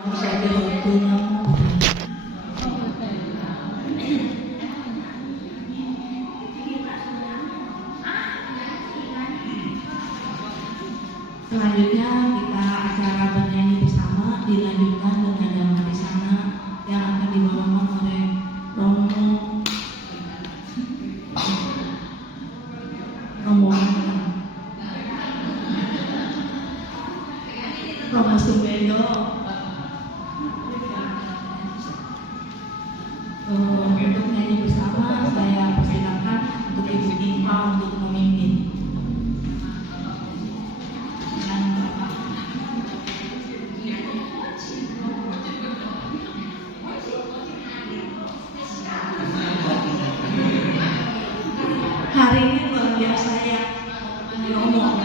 Saya waktunya selanjutnya kita acara bernyanyi bersama dilanjutkan dengan damai di sana yang akan dibawakan oleh Romo Sumendo. Untuk nyanyi bersama saya persilakan untuk Ibu Diva untuk memimpin. Hari ini luar biasa ya, Romo.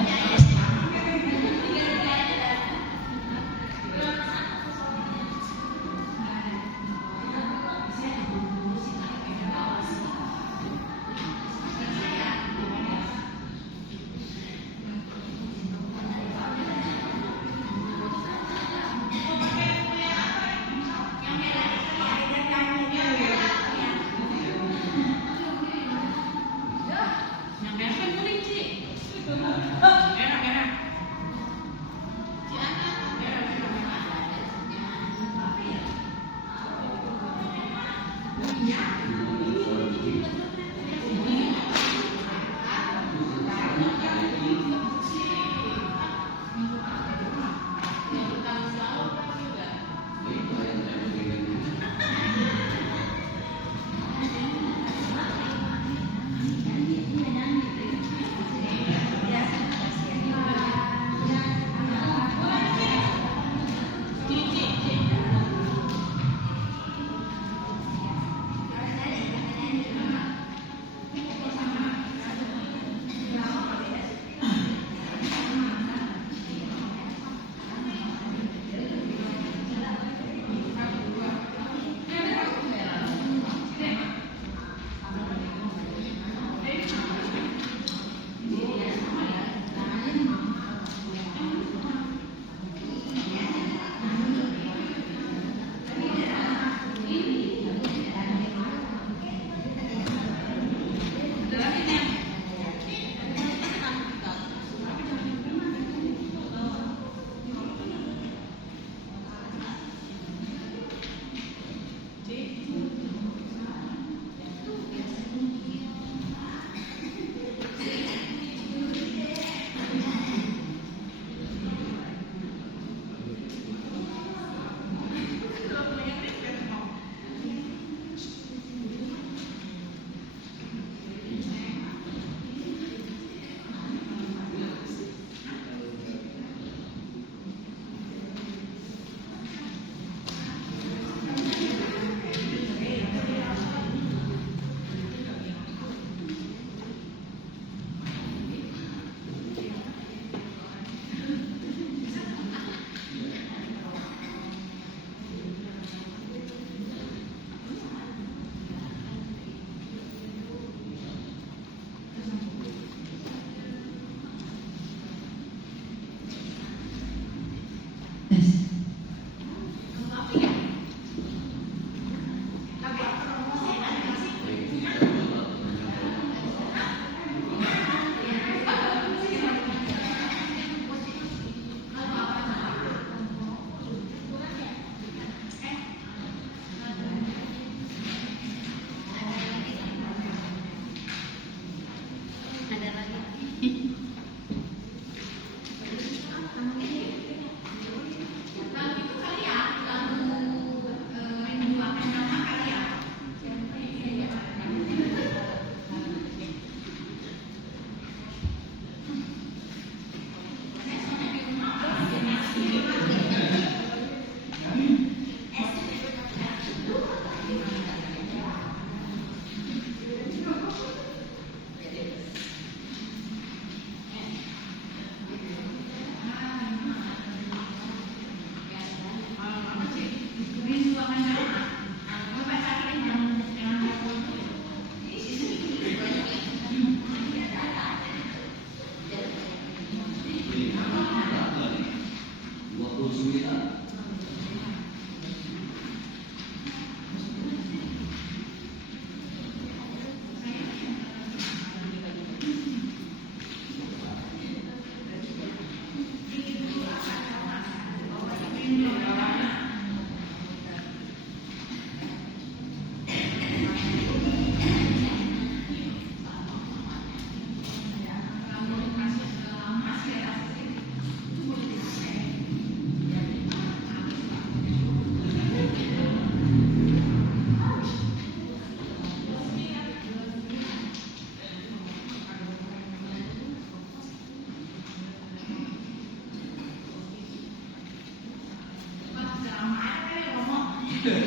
Terlalu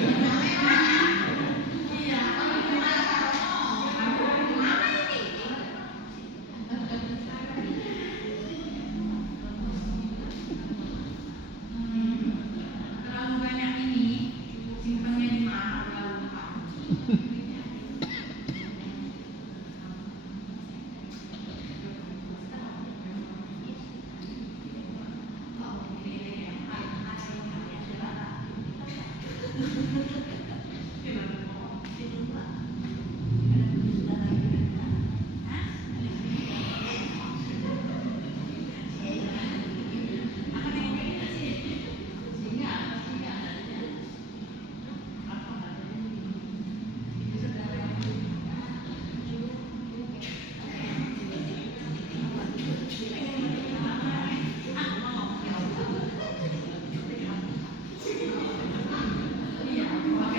banyak ini, simpannya di mana? Terlalu lupa. Iya, pakai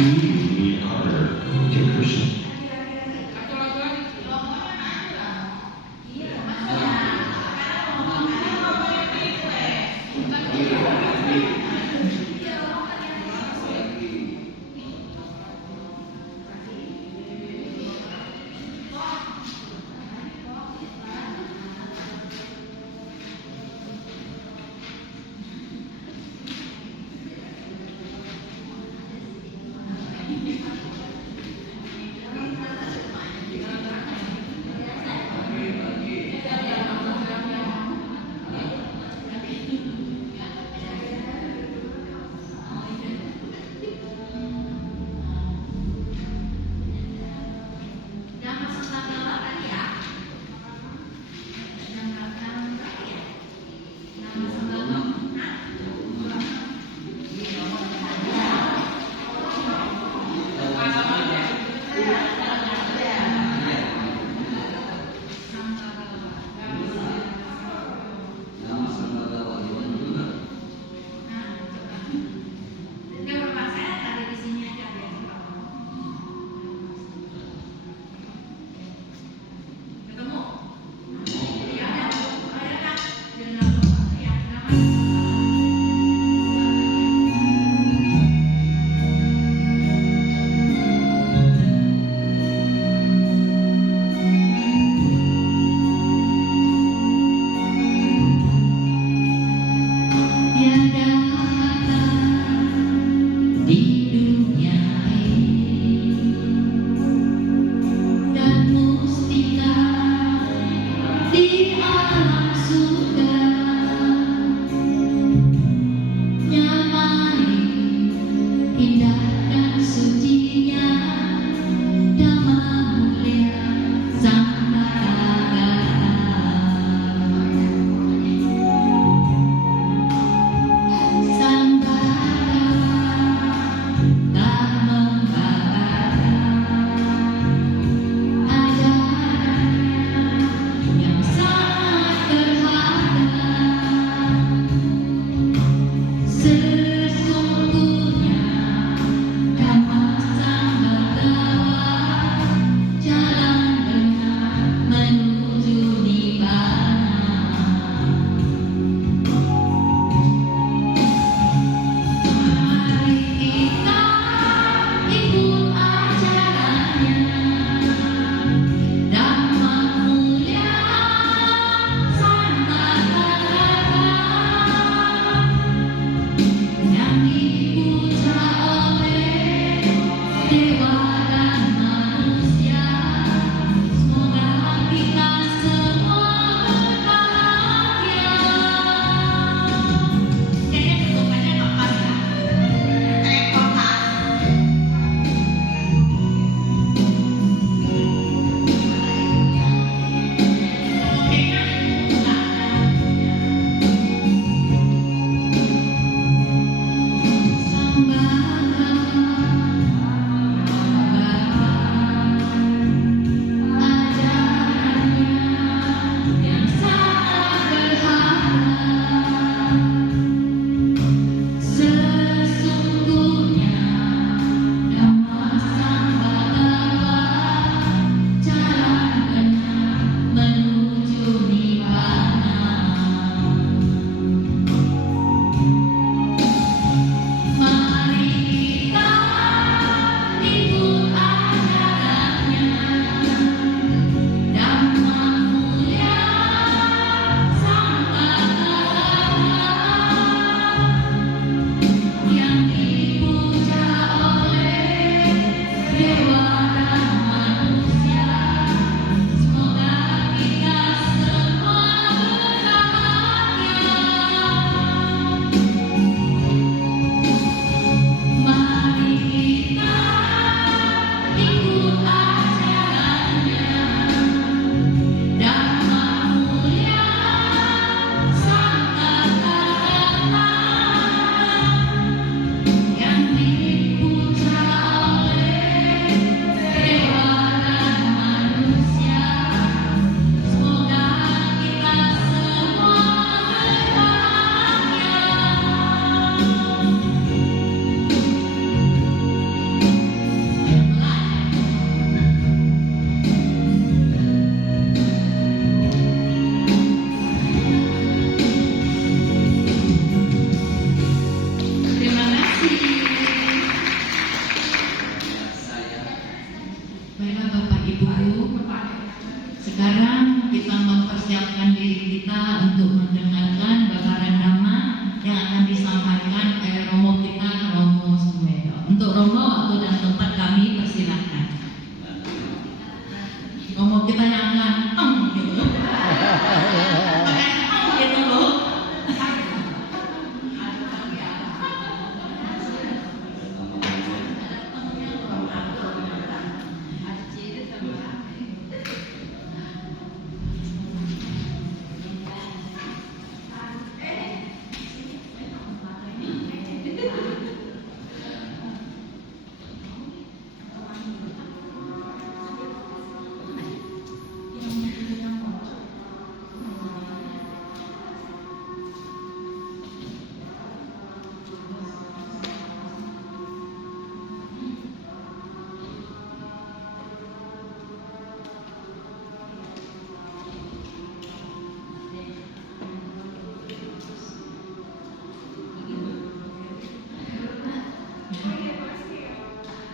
We honor Dickerson. Yang sangat berharga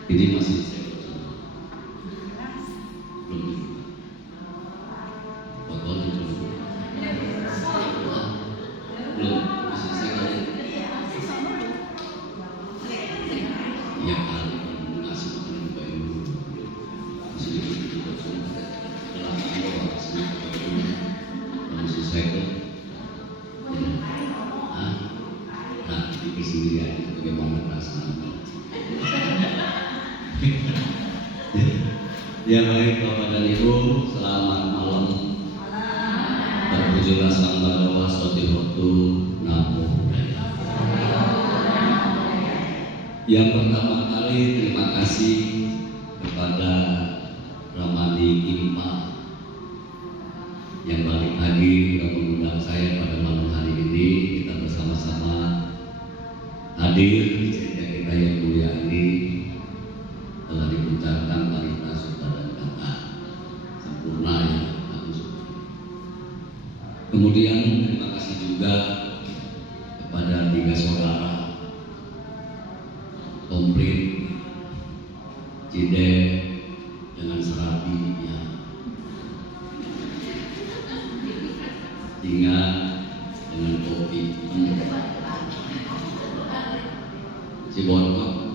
Ini masih saya belum botol itu belum masih saya kali ya kali ngasih makan juga ibu masih itu botol dalam bawa masih masih saya kali nah itu sendiri aja bagaimana perasaan ya baik Bapak dan Ibu, selamat malam. Terpujilah Sang Bagawa Sotihotu Namo Buddhaya. Yang pertama kali terima kasih kepada Ramadi Impa yang balik lagi sudah mengundang saya pada malam hari ini. Kita bersama-sama hadir di cerita kita yang mulia ini telah dipuncakkan Parita Sutta dan Kata sempurna ya bagus. Kemudian terima kasih juga kepada 3 saudara komplit Cide dengan Serabi ya. Tinga dengan kopi Cibonok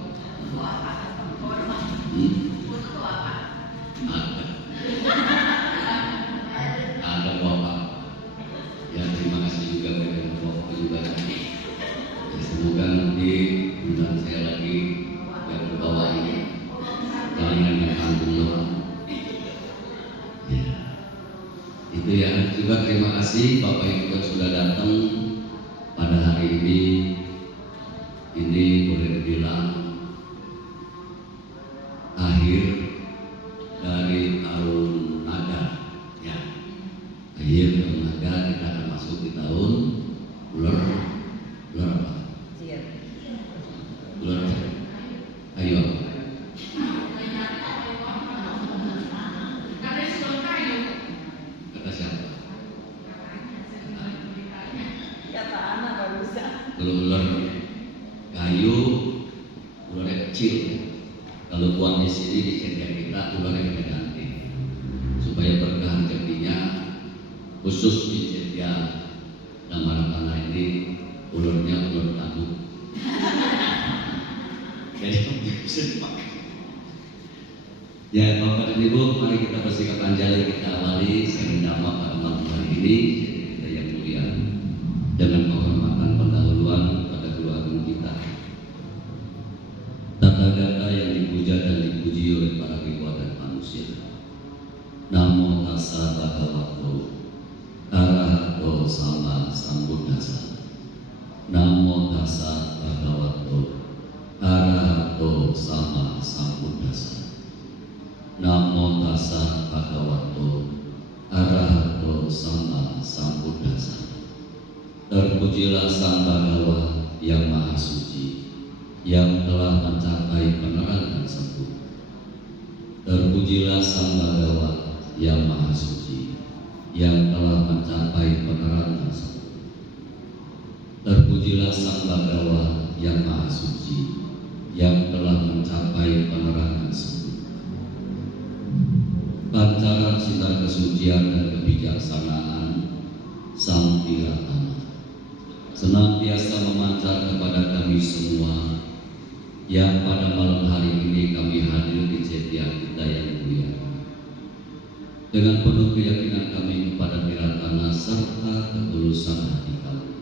ada Bapak ya, terima kasih juga kepada Bapak juga ya, semoga nanti bulan saya lagi yang berbawa ini jangan yang tanggung lelah ya. Itu ya, juga terima kasih Bapak Ibu yang sudah datang pada hari ini boleh dibilang akhir dari tahun naga ya, akhir tahun naga kita akan masuk di tahun ular apa? Ular ayo kata siapa? Kalau ular kayu ular kecil ya. Kalau buang di sini di cedia kita ularnya kita ganti supaya berkah rezekinya khusus di cedia nama tanah ini ularnya ular tabuk. Jadi bisa dipakai. Ya Bapak dan Ibu, mari kita bersikap anjali, kita awali sering nama pada malam hari ini kita yang mulia dengan penghormatan pendahuluan pada kedua agung kita. Tata gata yang dipuja dan dipuji oleh para dewa dan manusia. Namo tassa bhagavato arahato sama sambuddhassa. Namo tassa bhagavato arahato sama sambuddhassa. Namo tassa bhagavato arahato sama sambuddhassa. Terpujilah Sang Bagawa yang Maha Suci, yang telah mencapai penerangan sempurna. Terpujilah Sang Bagawa yang Maha Suci, yang telah mencapai penerangan sempurna. Terpujilah Sang Bagawa yang Maha Suci, yang telah mencapai penerangan sempurna. Pancaran sinar kesucian dan kebijaksanaan Sang Tiratama senantiasa memancar kepada kami semua yang pada malam hari ini kami hadir di cedia kita yang mulia. Dengan penuh keyakinan kami kepada Tiratama serta ketulusan hati kami,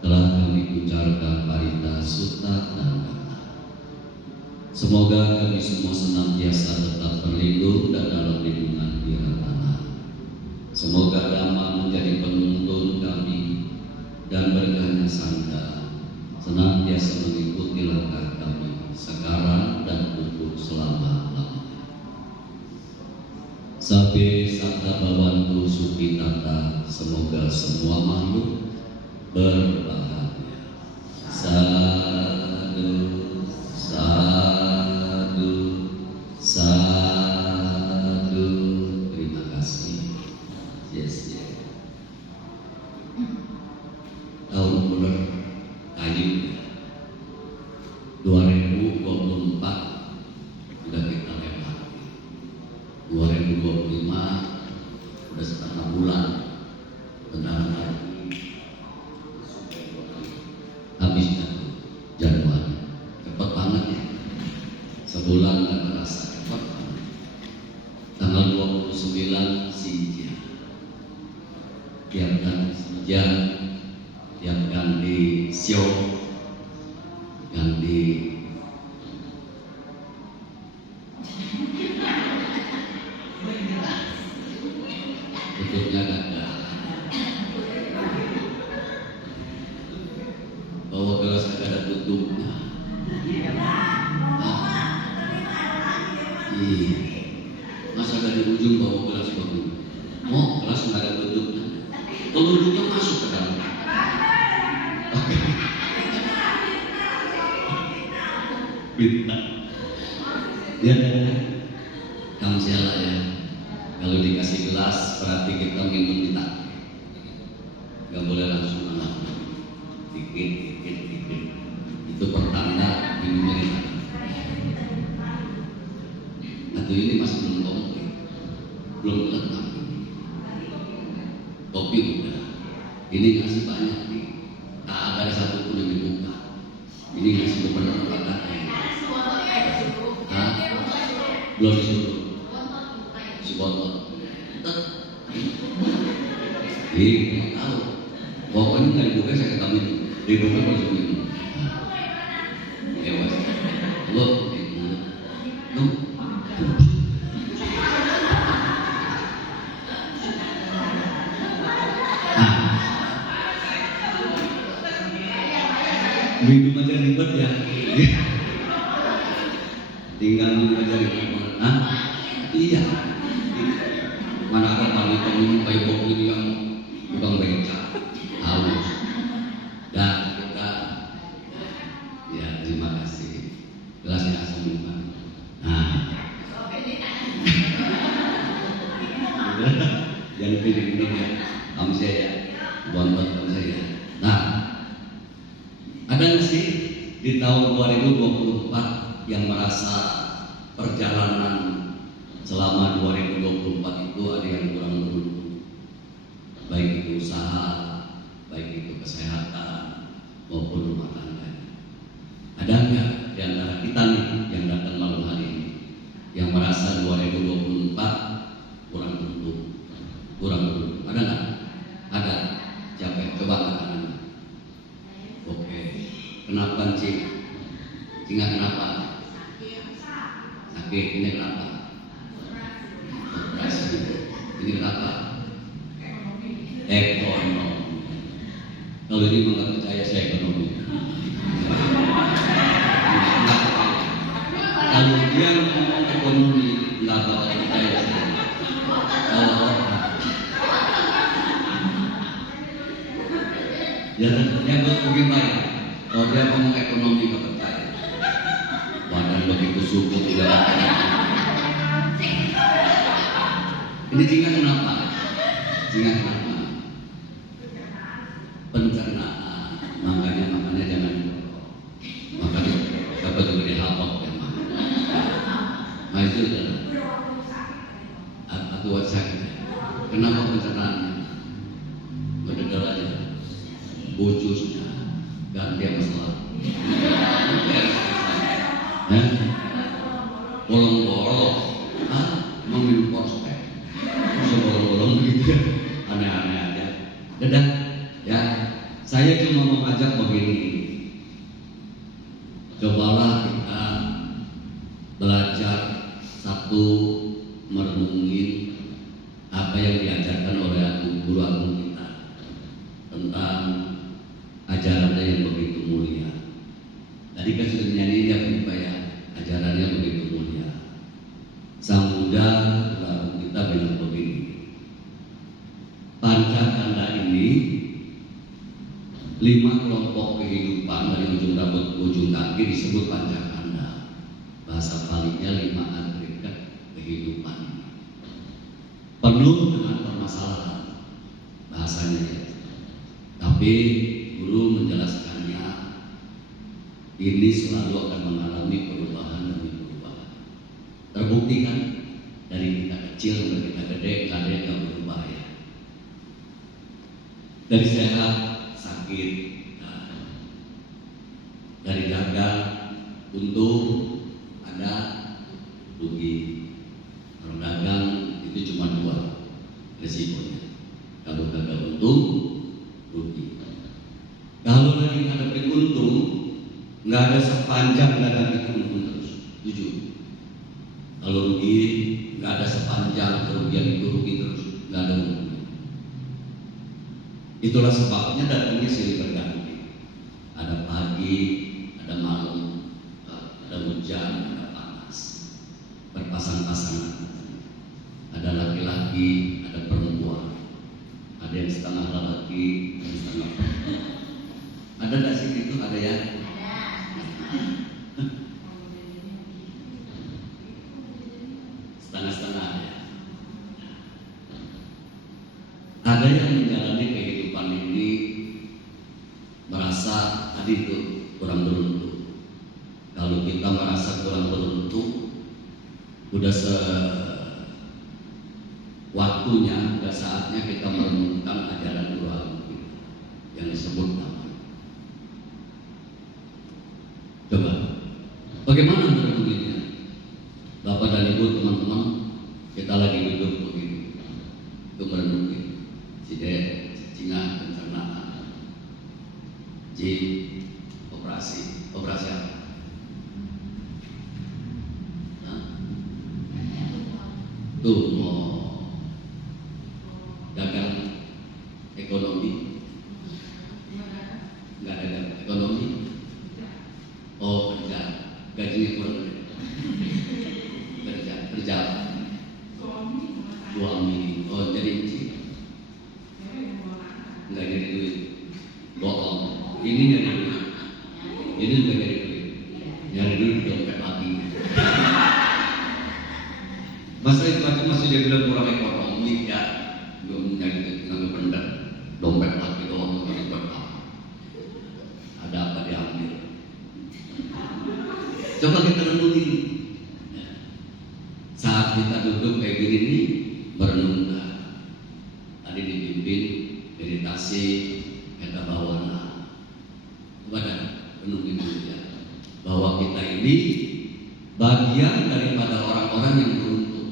telah kami ucapkan Parita Sutta dan Kata. Semoga kami semua senantiasa tetap terlindung dan dalam lindungan Tiratama. Semoga Dhamma menjadi penuntun kami dan berkahnya sangka senantiasa mengikuti langkah kami sekarang dan untuk selama-lamanya. Sabbe satta bhavantu sukhitata, semoga semua makhluk berbahagia. Sadu, sadu, sadu. Terima kasih. Yes, yes. Tahun ular kayu 2024 tiap ganti hujan, tiap ganti show, ganti tutupnya gagal. Bawa gelas agak ada tutupnya. Iya. Masa dari ujung bawa gelas bagus. Oh, gelas nggak ada tutupnya. Telurnya masuk ke dalam. Fitnah. Ya, kamu salah ya. Kalau dikasih gelas, berarti kita minum di tangan. Gak boleh langsung anak. Dikit. Itu pertanda minumnya di tangan. Atau ini masih belum komplit, belum lengkap. Kopi udah. Ini ngasih banyak nih. Tak ada satu pun yang dibuka. Ini ngasih benar kata belum disuruh si botol. Nggak tahu. Pokoknya nggak dibuka saya ketemu itu. Dibuka langsung itu. Ewas. Lo, lo. Minum aja ribet ya. Tinggal minum aja ribet. Iya. Mana ada wanita minum kayak kopi ini yang bukan beca, halus. Dan kita, ya terima kasih. Gelasnya asam minuman. Jangan pilih minum ya. Kamu saya, bontot kamu saya. Ada nggak sih di tahun 2024 yang merasa perjalanan selama 2024 itu ada yang kurang beruntung, baik itu usaha, baik itu kesehatan maupun rumah tangga? Ada nggak di antara kita nih yang datang malam hari ini yang merasa 2024 kurang beruntung? Ada nggak? Ada. Siapa? Coba katakan. Oke. Kenapa Cik? Cik kenapa? Sakit. Ini kenapa? Operasi. Ini kenapa? Ekonomi. Kalau ini nggak percaya saya ekonomi. Kalau dia ngomong ekonomi nggak bakal percaya saya. Dia mungkin baik. Kalau dia ngomong ekonomi nggak percaya. Badan begitu subur tidak. Ini Cingga kenapa? Pencernaan. Makanya jangan makan dapat juga dihapok ya mak. Nah itu atau sakit. Kenapa pencernaannya? Berdedal aja. Bocusnya ganti masalah. Bolong-bolong, mau minum prospek, bolong-bolong begitu, aneh-aneh aja. Dadah, ya. Saya cuma mengajak begini. Cobalah kita belajar satu, merenungi apa yang diajarkan oleh guru agung kita tentang ajarannya yang begitu mulia. Tadi kan sudah nyanyi dia ya, ajarannya begitu mulia. Sang Buddha lalu kita bilang begini, Pancakanda ini 5 kelompok kehidupan dari ujung rambut ke ujung kaki disebut Pancakanda. Bahasa Palinya 5 agregat kehidupan, penuh dengan permasalahan bahasanya ya. Tapi guru menjelaskannya, ini selalu akan mengalami perubahan demi perubahan. Terbukti kan dari kita kecil sampai kita gede, nggak ada yang nggak berubah ya. Dari sehat, sakit, dari gagal, untung, ada rugi. Kalau dagang itu cuma 2 resikonya. Kalau gagal untung rugi. Kalau lagi ngadepin untung, nggak ada sepanjang ngadepin untung terus. Jujur. Kalau rugi, nggak ada sepanjang kerugian itu rugi terus, nggak ada untung. Itulah sebabnya datangnya silih berganti. Ada pagi, ada malam, ada hujan, ada panas. Berpasang-pasangan. Ada laki-laki, ada perempuan. Ada yang setengah laki, ada yang setengah perempuan. Ada nggak sih itu? Ada ya? Setengah-setengah ya. Ada yang menjalani kehidupan ini merasa tadi itu kurang beruntung. Kalau kita merasa kurang beruntung, udah waktunya, udah saatnya kita merenungkan ajaran dua yang disebut nama. Coba, bagaimana merenunginya? Bapak dan Ibu, teman-teman, kita lagi duduk begini, itu merenungi. Side, cicing, pencernaan, operasi apa? Nah, tuh mau gagal ekonomi, nggak ada gagal ekonomi. Oh, kerja, gajinya kurang kerja, suami, oh jadi nggak jadi duit, bohong. Ini nyari duit, ini juga nyari duit di dompet lagi. Masa itu aku masih dia bilang kurang ekonomi ya, belum nyari ngambil benda, dompet lagi doang, dompet apa? Ada apa diambil? Coba kita renungi. Saat kita duduk kayak gini nih, merenungkan. Tadi dipimpin meditasi kata bawana kepada renungi mulia bahwa kita ini bagian daripada orang-orang yang beruntung,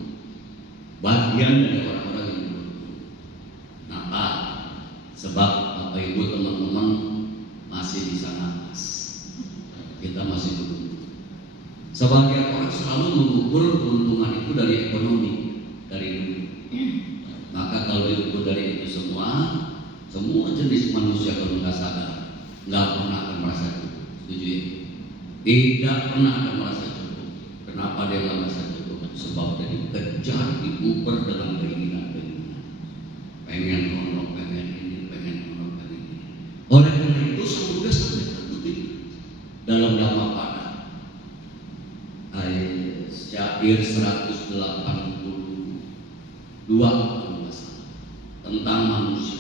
bagian dari orang-orang yang beruntung. Kenapa? Sebab Bapak Ibu teman-teman masih bisa nafas, kita masih beruntung. Sebagian orang selalu mengukur keuntungan itu dari ekonomi, dari duit. Maka kalau diukur dari itu semua jenis manusia kalau nggak sadar nggak pernah akan merasa cukup. Setuju ya? Tidak pernah akan merasa cukup. Kenapa dia nggak merasa cukup? Sebab dia dikejar, diukur dengan keinginan-keinginan. Pengen honor, pengen ini, pengen honor, pengen ini. Oleh karena itu sampai tertutup dalam Dhammapada ayat syair 182 tentang manusia.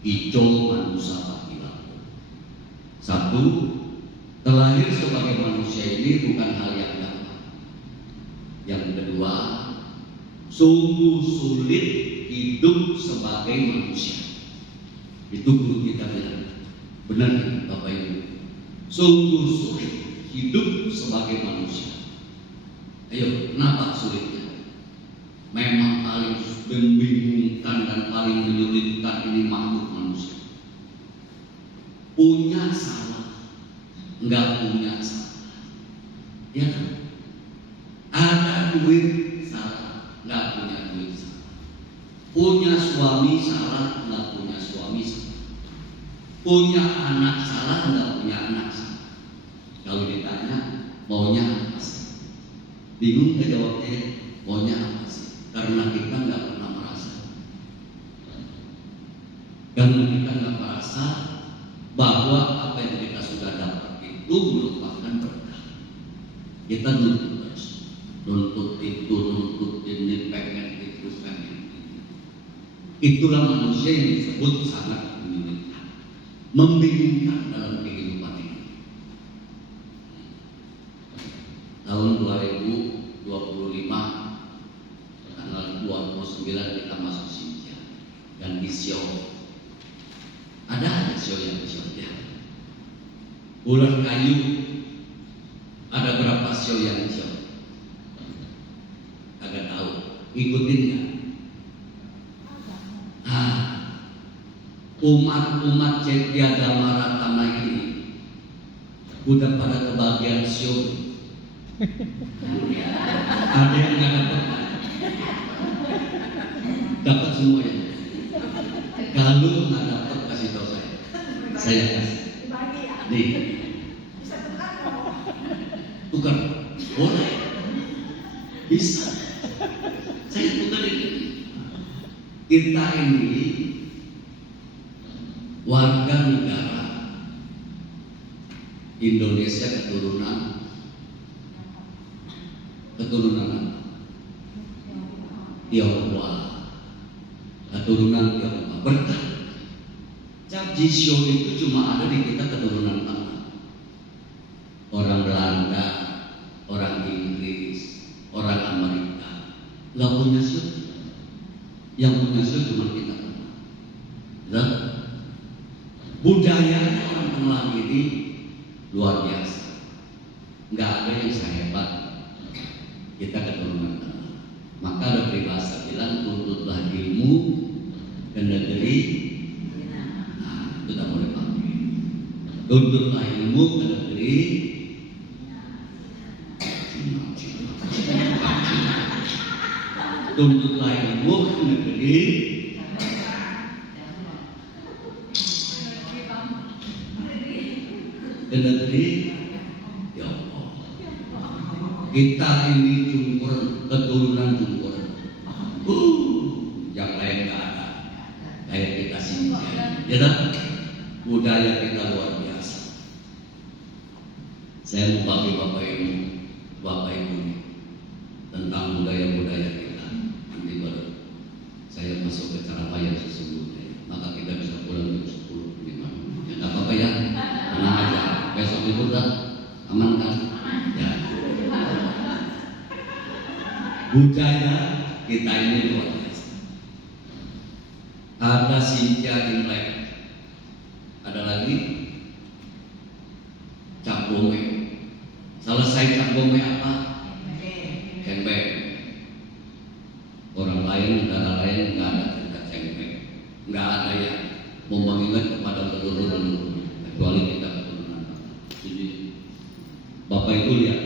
Ijo manusia pakilaku. Satu, terlahir sebagai manusia ini bukan hal yang gampang. Yang kedua, sungguh sulit hidup sebagai manusia. Itu guru kita bilang. Benar kan Bapak Ibu? Sungguh sulit hidup sebagai manusia. Ayo, kenapa sulitnya? Memang paling membingungkan dan paling menyulitkan ini makhluk manusia. Punya salah, enggak punya salah. Ya kan? Ada duit salah, enggak punya duit salah. Punya suami salah, enggak punya suami salah. Punya anak salah, enggak punya anak salah. Kalau ditanya maunya apa sih? Bingung nggak jawabnya? Maunya apa sih? Karena kita nggak pernah merasa. Karena kita nggak merasa bahwa apa yang kita sudah dapat itu merupakan berkah. Kita nuntut terus, nuntut itu, nuntut ini, pengen itu, pengen ini. Itulah manusia yang disebut sangat menyulitkan, membingungkan dalam kehidupan ini. Tahun 2025 tanggal 29 kita masuk Sinja dan di show ada show yang ya. Bulan kayu ada berapa show yang show? Agak tahu, ikutin nggak? umat-umat Cetia Damara tanah ini udah pada kebagian syur. Ada yang nggak dapat semuanya. Kalau nggak dapat kasih tahu saya kasih. Nih, bukan boleh, bisa. Saya bukan ini. Kita ini warga negara Indonesia keturunan Tionghoa, keturunan Tionghoa. Berkah Cap Jisyo itu cuma ada di kita keturunan tengah. Orang Belanda, orang Inggris, orang Amerika nggak punya syur. Yang punya syur cuma kita. Dan budayanya orang tengah ini luar biasa. Nggak ada yang sehebat kita keturunan tengah. Maka ada peribahasa bilang tuntutlah ilmu ke negeri. Nah, itu tak boleh pakai. Tuntutlah ilmu ke negeri. Tuntutlah ilmu ke negeri. Ke negeri Tiongkok. Kita ini jungkur, keturunan jungkur. Yang lain nggak ada. Kayak kita Xinjiang, ya tak? Budaya kita luar biasa. Saya mau bagi Bapak Ibu tentang budaya-budaya kita. Nanti baru saya masuk ke cara bayar sesungguhnya. Maka kita bisa pulang jam 10 gimana? Ya nggak apa-apa ya. Tenang aja. Besok libur kan? Aman kan? Ya. Budaya kita ini luar biasa. Ada Xinjia Imlek, ada lagi Cap Gome. Selesai Cap Gome apa? Cempeng. Orang lain, negara lain nggak ada tingkat cempeng, nggak ada yang mau mengingat kepada leluhur kecuali kita keturunan. Jadi Bapak Ibu lihat,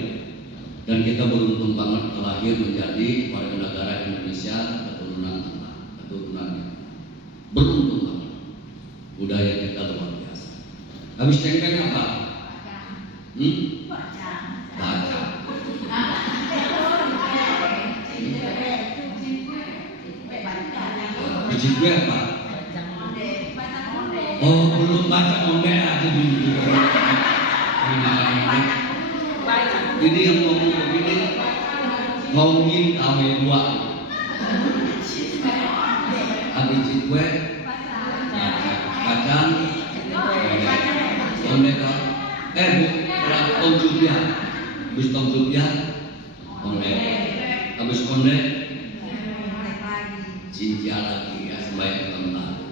dan kita beruntung banget lahir menjadi warga negara Indonesia keturunan beruntung banget. Budaya kita luar biasa. Habis cempeng apa? Baca. Biji gue apa? Oh, belum baca onde aja dulu. Ini yang ngomong begini ngomongin KW 2. Habis gue bacaan onde kan? Tong Jubia. Habis Tong Jubia onde. Habis onde Xinjia lagi ya, sembahyang tengah.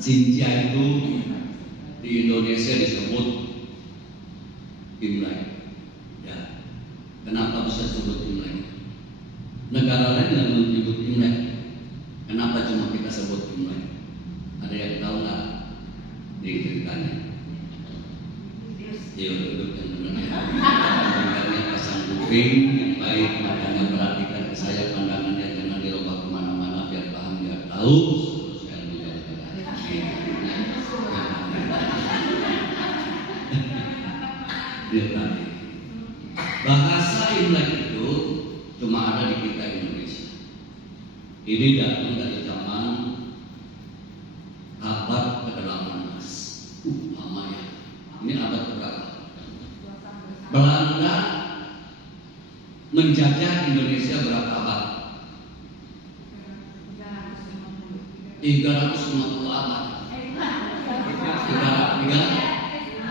Xinjia itu di Indonesia disebut Imlek. Ya. Kenapa bisa disebut Imlek? Negara lain yang menyebut Imlek. Kenapa cuma kita sebut Imlek? Ada yang tahu nggak? Di ceritanya. Iya, duduk yang benar ya. Pandangannya pasang kuping yang baik, makanya perhatikan ke saya pandangannya jangan dirubah kemana-mana biar paham biar tahu. Saya dia tadi. Bahasa Imlek itu cuma ada di kita Indonesia. Ini datang dari zaman abad ke-18. Lama ya. Ini abad ke-berapa? Belanda menjajah Indonesia berapa abad? 350 abad.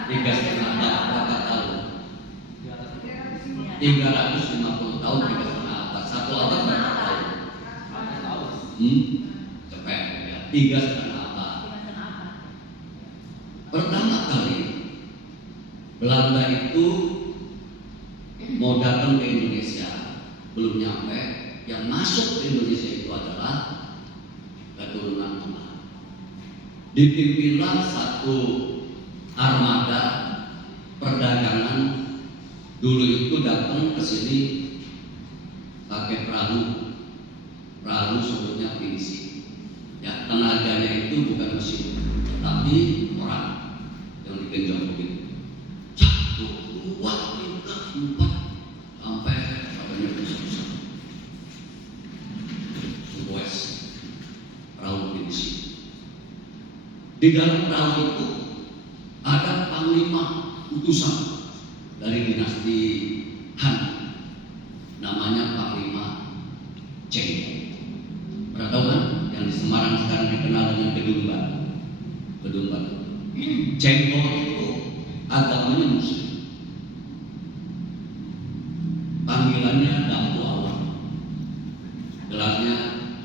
3,5 berapa tahun? 350 tahun, 3,5 abad. Satu abad berapa tahun? Cepet ya. 3,5 abad. Pertama kali Belanda itu mau datang ke Indonesia, belum nyampe. Yang masuk ke Indonesia itu adalah keturunan tengah. dipimpinlah satu armada perdagangan. Dulu itu datang ke sini pakai perahu sebutnya pinisi. Ya, tenaganya itu bukan mesin, tapi orang yang digenjot begitu. Satu, dua, tiga, empat, sampai katanya besar-besar. Suboes, perahu pinisi. Di dalam perahu itu ada panglima utusan dari dinasti Han, namanya Panglima Cengho. Pernah tahu kan? Yang di Semarang sekarang dikenal dengan Gedung Batu. Cengho itu agamanya Muslim. Panggilannya Dampu Awang. Gelarnya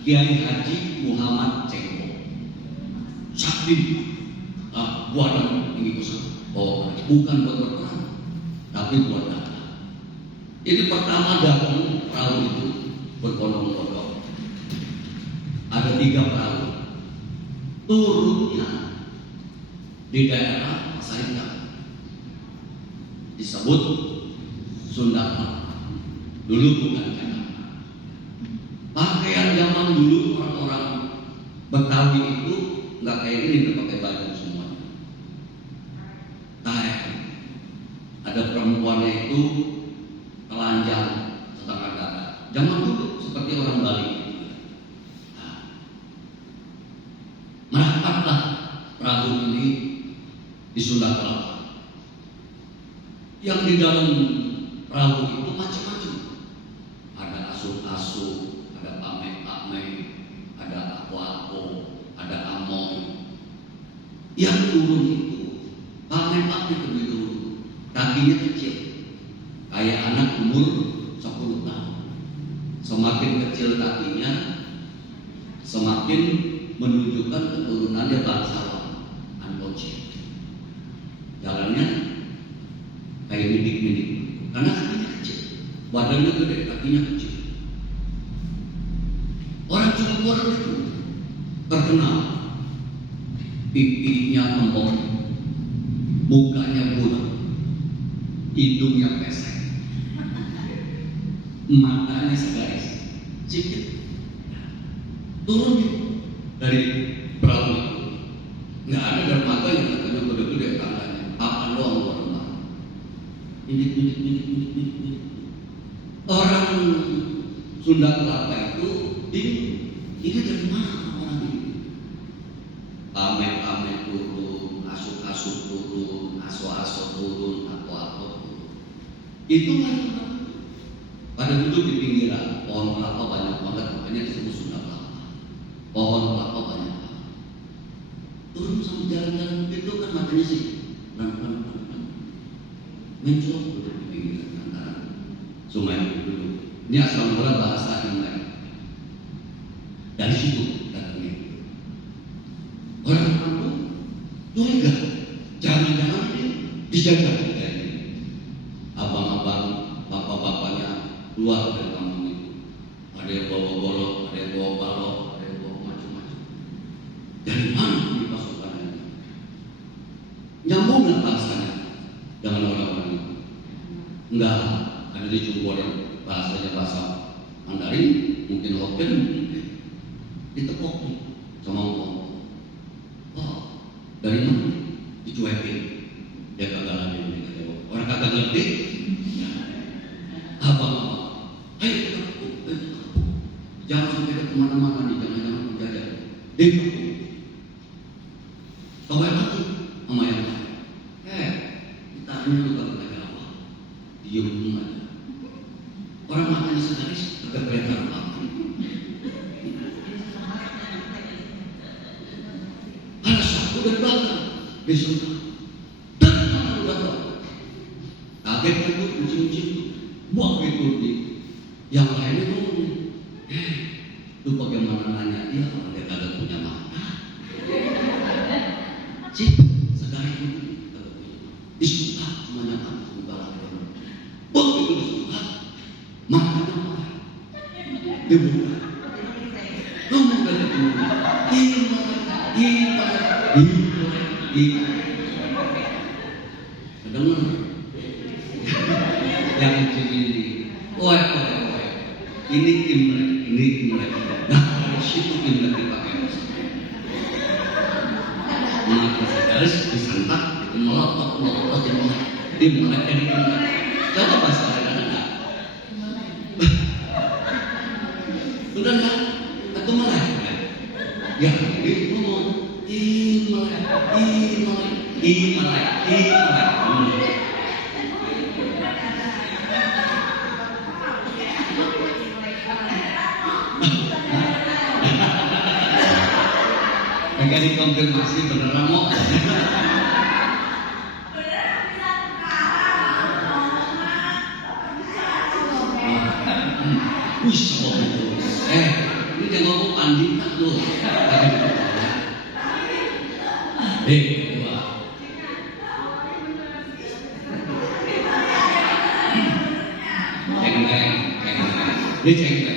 Kiai Haji Muhammad Cengho. Sakti buatan tinggi besar. Oh, bukan buat berperang, tapi buat dagang. Ini pertama dagang perahu itu berbondong-bondong. Ada 3 perahu. Turunnya di daerah Pasaritan, disebut Sunda Kelapa. Dulu bukan Jakarta. Pakaian zaman dulu orang-orang Betawi itu nggak kayak ini, nggak pakai baju semuanya. Ada perempuannya itu telanjang setengah dada. Zaman dulu seperti orang Bali. Merangkatlah perahu ini di Sunda Kelapa. Yang di dalam perahu itu macam-macam. Ada asuh-asuh, ada pame-pame, ada ako-ako, ada amoy. Yang turun itu pame-pame lebih dulu. Kakinya kecil, kayak anak umur 10 tahun. Semakin kecil kakinya, semakin menunjukkan keturunannya bangsawan Antoce. Jalannya kayak midik-midik, karena kakinya kecil, badannya gede, kakinya kecil. Orang Cirebon itu terkenal, pipinya embong, mukanya bulat, hidungnya pesek, matanya segaris, sikit. Turun dari perahu itu, nggak ada dermaga yang katanya gede-gede tangganya, papan doang luar rumah. Ini. Orang Sunda Kelapa itu ini dari mana orang ini? Pame-pame turun, asuh-asuh turun, asuh-asuh turun, apa-apa turun. Itu kan pada duduk di pinggiran pohon kelapa banyak banget, makanya disebut Sunda Kelapa. Pohon kelapa banyak banget. Turun sampai jalan-jalan itu kan matanya sih pelan-pelan mencolok duduk di pinggiran antara sungai itu duduk. Ini asal mula bahasa Imlek. Dari situ datangnya. Orang kampung curiga, jangan-jangan ini dijaga ini. Abang-abang, bapak-bapaknya keluar dari kampung itu. Ada yang bawa golok, ada yang bawa balok, ada yang bawa macam-macam. Dari mana ini pasukannya? Nyambung nggak bahasanya dengan orang-orang itu? Enggak, ada di Cirebon bahasanya bahasa Mandarin, mungkin Hokkien, mungkin ditepok sama orang. Oh, dari mana? Dicuekin. Dia kagak lagi mereka jawab. Orang kagak ngerti. Apa? Ayo kita kampung. Jangan sampai ke kemana-mana nih, jangan menjaga. Dia kampung. Kau yang mati sama yang lain. Ditanya lu kagak kagak apa? Diam aja. Orang matanya segaris, kagak kelihatan apa. Ada satu dari belakang, besok dari mana lu datang? Kaget kan tuh, kucing-kucing tuh, buang itu di. Yang lainnya ngomong, lu bagaimana nanya dia kalau dia kagak punya mata? Cik, segaris itu kagak punya mata. Disuka semuanya kan, semoga lah dia. Buang itu disuka, matanya marah. Dia buka. Ngomong dari itu, iman. Dengar yang ini, oe, ini Imlek. Nah, dari situ Imlek dipakai. Maka harus disantak, itu melotot Imlek. Coba bahasa lain ada nggak? Udah nggak? Atau malah? Ya, itu ngomong Imlek. Mereka dikonfirmasi beneran mau. Wih, ini jangan ngomong pandita loh. Dua. Cengkeh. Ini cengkeh.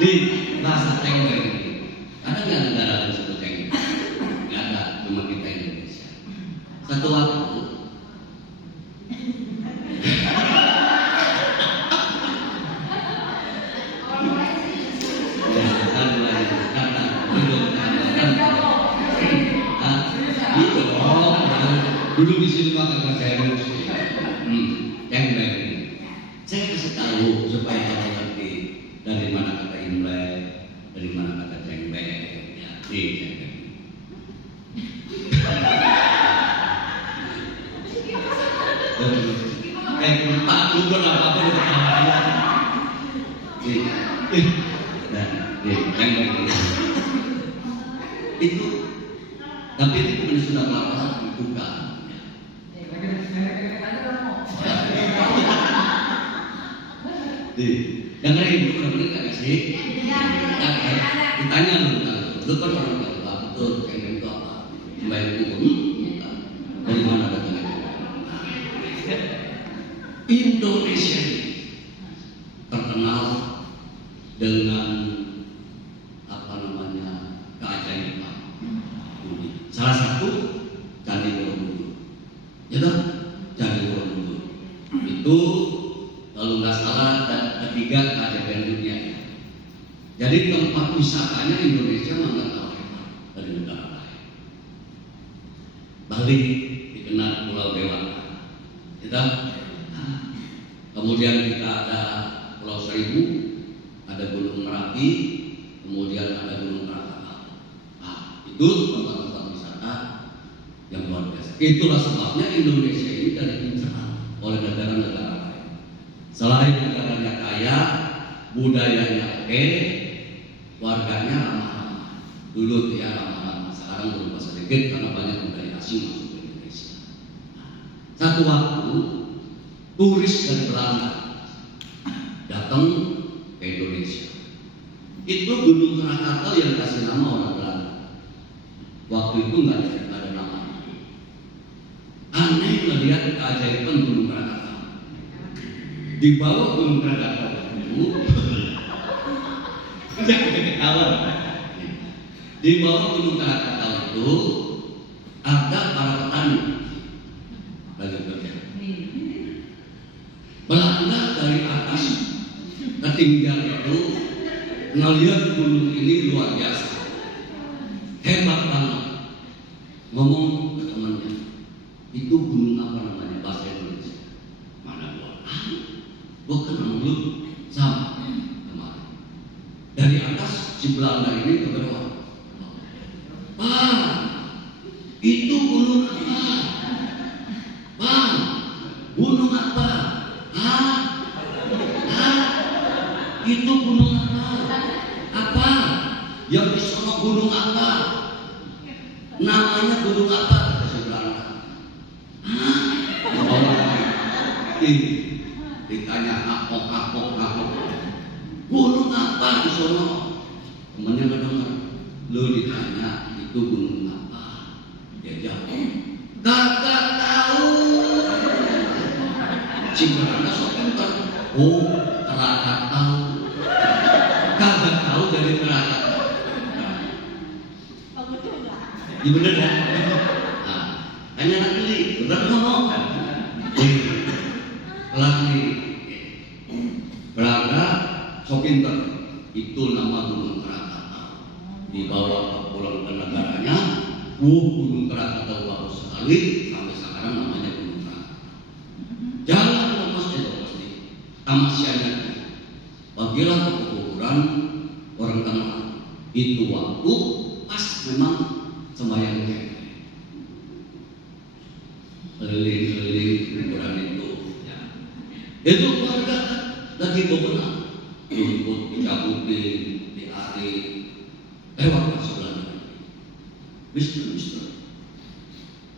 Di bahasa cengkeh ini ada nggak negara yang disebut cengkeh? Nggak ada, cuma kita Indonesia. Satu waktu dulu di sini makan serius. Cengkeh. Saya kasih tahu supaya kamu ngerti dari mana kata Imlek, dari mana kata cengkeh. Ya, cengkeh. Pak Gubernur apa-apa itu ketawa. Cengkeh. Itu, tapi itu kemudian sudah kelaparan dibuka. Dengerin dulu, nggak sih? Ditanya lu kan orang tua, betul, cengkeh itu apa? Kembali hukum, dari mana datangnya? Indonesia terkenal dengan keajaiban. Salah satu Candi Borobudur, ya kan? Candi Borobudur itu kalau nggak salah ketiga keajaiban dunia. Jadi tempat wisatanya Indonesia nggak kalah hebat dari negara lain. Bali dikenal Pulau Dewata, kita. Kemudian kita ada Pulau Seribu, ada Gunung Merapi, kemudian ada Gunung Krakatau. Itu tempat-tempat wisata yang luar biasa. Itulah sebabnya Indonesia ini dari diincar oleh negara-negara lain. Selain negaranya kaya, budayanya oke, warganya ramah-ramah. Dulu dia ramah-ramah, sekarang berubah sedikit karena banyak budaya asing masuk ke Indonesia. Satu waktu turis dari Belanda datang ke Indonesia. Itu Gunung Krakatau yang kasih nama orang Belanda. Waktu itu nggak ada nama. Aneh melihat keajaiban Gunung Krakatau. Di bawah Gunung Krakatau itu di bawah Gunung Krakatau itu ada para petani lagi kerja. Belanda dari atas ketinggian itu ngelihat gunung ini luar biasa, hebat banget. Ngomong ke temannya, itu gunung apa namanya bahasa Indonesia? Mana gua kenal lu sama kemarin. Dari atas si Belanda ini ke bawah. Bang, itu gunung apa? Bang, gunung apa? Itu gunung apa? Apa? Yang di sono gunung apa? Namanya gunung apa? Sebelah. Ditanya ngapok. Gunung apa di sono? Temannya nggak dengar. Lu ditanya itu gunung apa? Dia jawab. Kagak Ciberanda sok pinter. Oh, Krakatau. Kagak tahu dari Krakatau. Iya bener ya. Nah, hanya nak beli, bener ngomong. Lagi Braga sok pinter. Itu nama Gunung Krakatau. Dibawa ke pulang ke negaranya. Gunung Krakatau bagus sekali. Sampai sekarang namanya Gunung Krakatau. Jangan lepas itu pasti. Tamasya bagilah ke kuburan orang Tanah. Itu waktu pas memang sembahyang keliling-keliling kuburan itu. Ya. Itu keluarga lagi bebenah, rumput dicabutin, diari, lewat ke sebelah. Mister,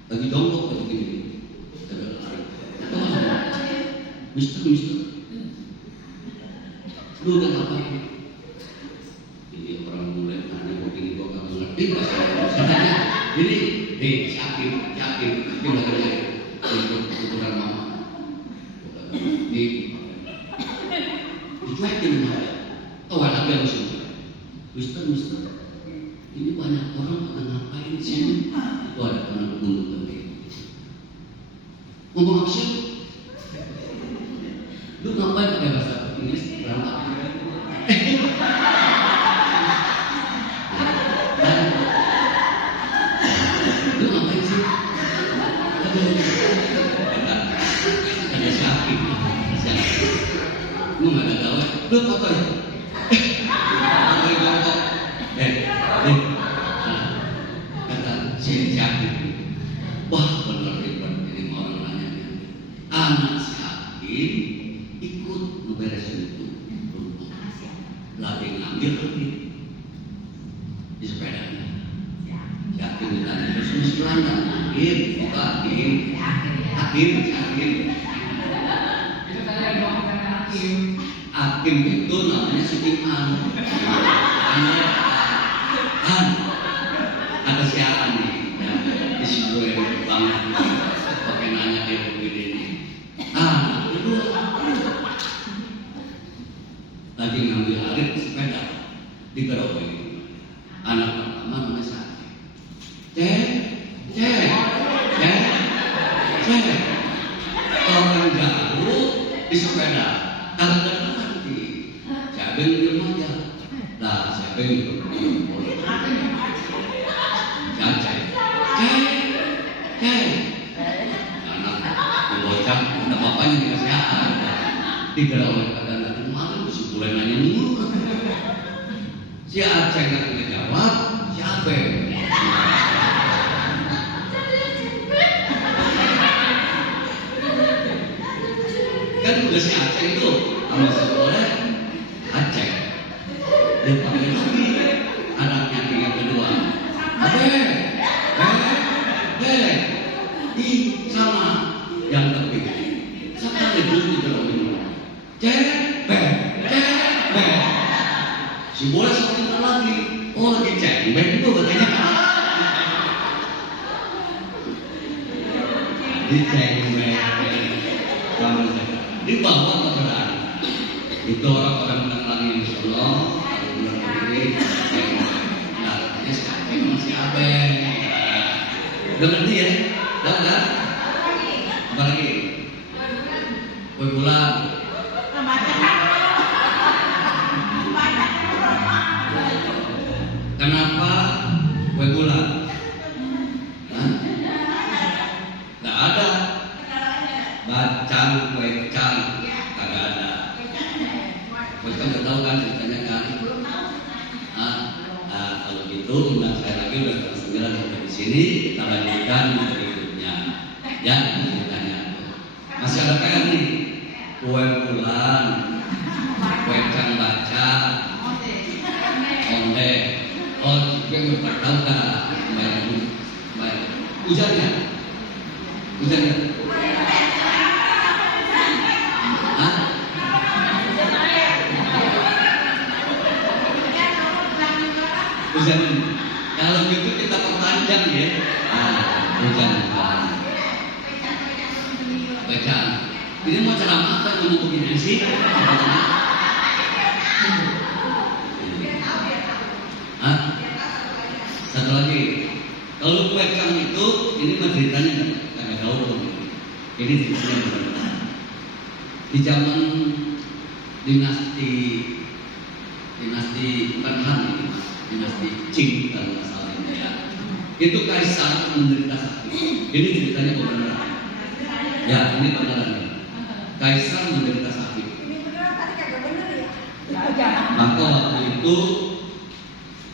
lagi jongkok kayak begini, ada lari. Mister, lu udah ngapain? Ini orang mulai nanya begini kok kamu ngerti bahasa Indonesia? Jadi, yakin, nggak kerja untuk ukuran mama. Dicuekin aja. Oh, anak yang semua. Mister, ini banyak orang pada ngapain di sini? Itu ada anak gunung tadi. Ngomong apa sih? Lu ngapain pakai bahasa Inggris? Berangkat. Lu ngapain sih? Ada sakit. Lu nggak ada gawe. Lu foto ya? Kata si Yakin. Wah bener ribet ini orang nanya. Anak si Yakin ikut ngeberesin itu. Lagi ngambil lagi di sepedanya. Yakin ditanya terus Belanda. Hakim itu namanya si Iman. Ada siapa nih? Di sebuah yang banget. Pakai nanya dia begini nih. Kedua lagi ngambil arit sepeda di gerobak. Anak pertama namanya Sakti. Orang jauh di sepeda. Kalau nanti siapa yang di rumah aja? Nah, siapa yang di rumah? Anak bocah, udah bapaknya dikasih apa? Dikira oleh kata kemarin si Bule nanya mulu. Si Aceh nggak punya jawab, siapa yang? Kan udah si Aceh itu sama si Bule Aceh. Dia panggil lagi anaknya yang kedua. Sama yang ketiga. Sekarang itu digerokin. Si Bule satu lagi. Oh lagi cembeng itu katanya. Dicembeng. Dibawa ke berani. Itu orang-orang menang Insya Allah. Kalau bulan ini, nah, ini sekarang masih apa? Udah ngerti ya? Tahu kan? Apa lagi? Kue bulan. Kenapa kue bulan? Nggak ada. Bacang, kue cang, kagak ada. Kue cang nggak tahu kan ceritanya kan? Kalau gitu undang saya lagi udah jam 9 sampai di sini kita lanjutkan berikutnya. Ya ceritanya. Masih ada PR nih. Kue bulan, kue cang baca, onde. Oh, juga nggak tahu kan? Baik. Hujannya. Hujan. Kalau gitu kita perpanjang ya. Hujan. Bacaan. Ini mau ceramah apa ngomong begini sih? Hah? Satu lagi. Kalau webcam itu, ini mah ceritanya agak gaul. Ini ceritanya benar. Di zaman dinasti bukan Han ini, dinasti Qing kalau nggak salah ini ya. Itu kaisar menderita sakit. Ini ceritanya benar. Ya, ini benar. Kaisar menderita sakit. Ini beneran tadi kagak bener ya? Maka waktu itu